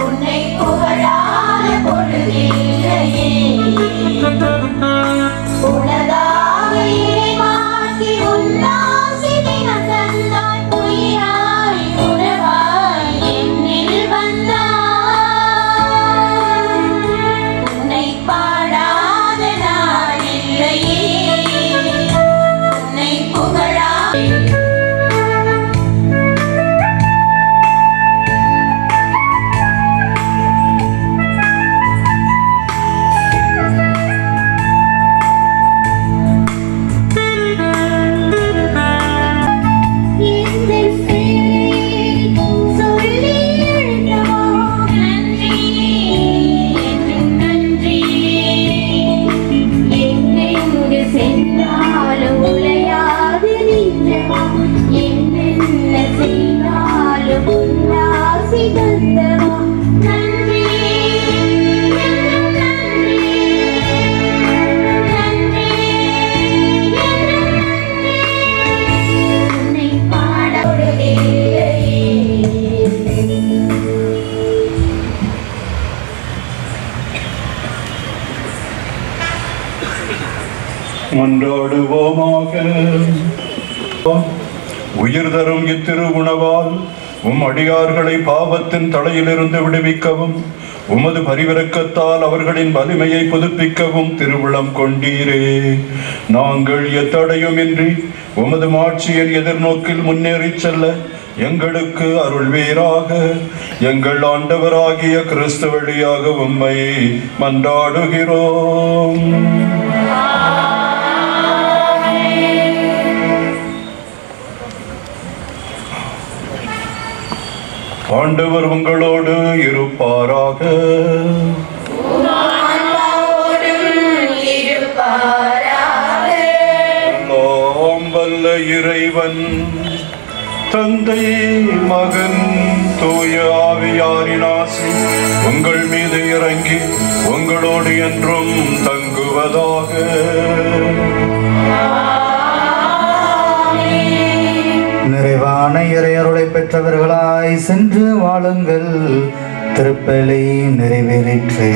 உன்னை புகழாத மன்றாடுவோமாக. உயிர் தரும் இத்திரு உணவால் உம் அடியார்களை பாவத்தின் தலையிலிருந்து விடுவிக்கவும் உமது பரிவிரக்கத்தால் அவர்களின் வலிமையை புதுப்பிக்கவும் திருவுளம் கொண்டீரே. நாங்கள் எத்தடையுமின்றி உமது மாட்சியின் எதிர்நோக்கில் முன்னேறி செல்ல எங்களுக்கு அருள்வீராக. எங்கள் ஆண்டவராகிய கிறிஸ்து வழியாக உம்மை மன்றாடுகிறோம். ஆண்டவர் உங்களோடு இருப்பாராக. எல்லாம் வல்ல இறைவன் தந்தை மகன் தூய ஆவியாரின் ஆசி உங்கள் மீது இறங்கி உங்களோடு என்றும் தங்குவதாக. நிறைவான இறையருளை பெற்றவர்களாய் சென்று வாழுங்கள். திருப்பலி நிறைவேறிற்று.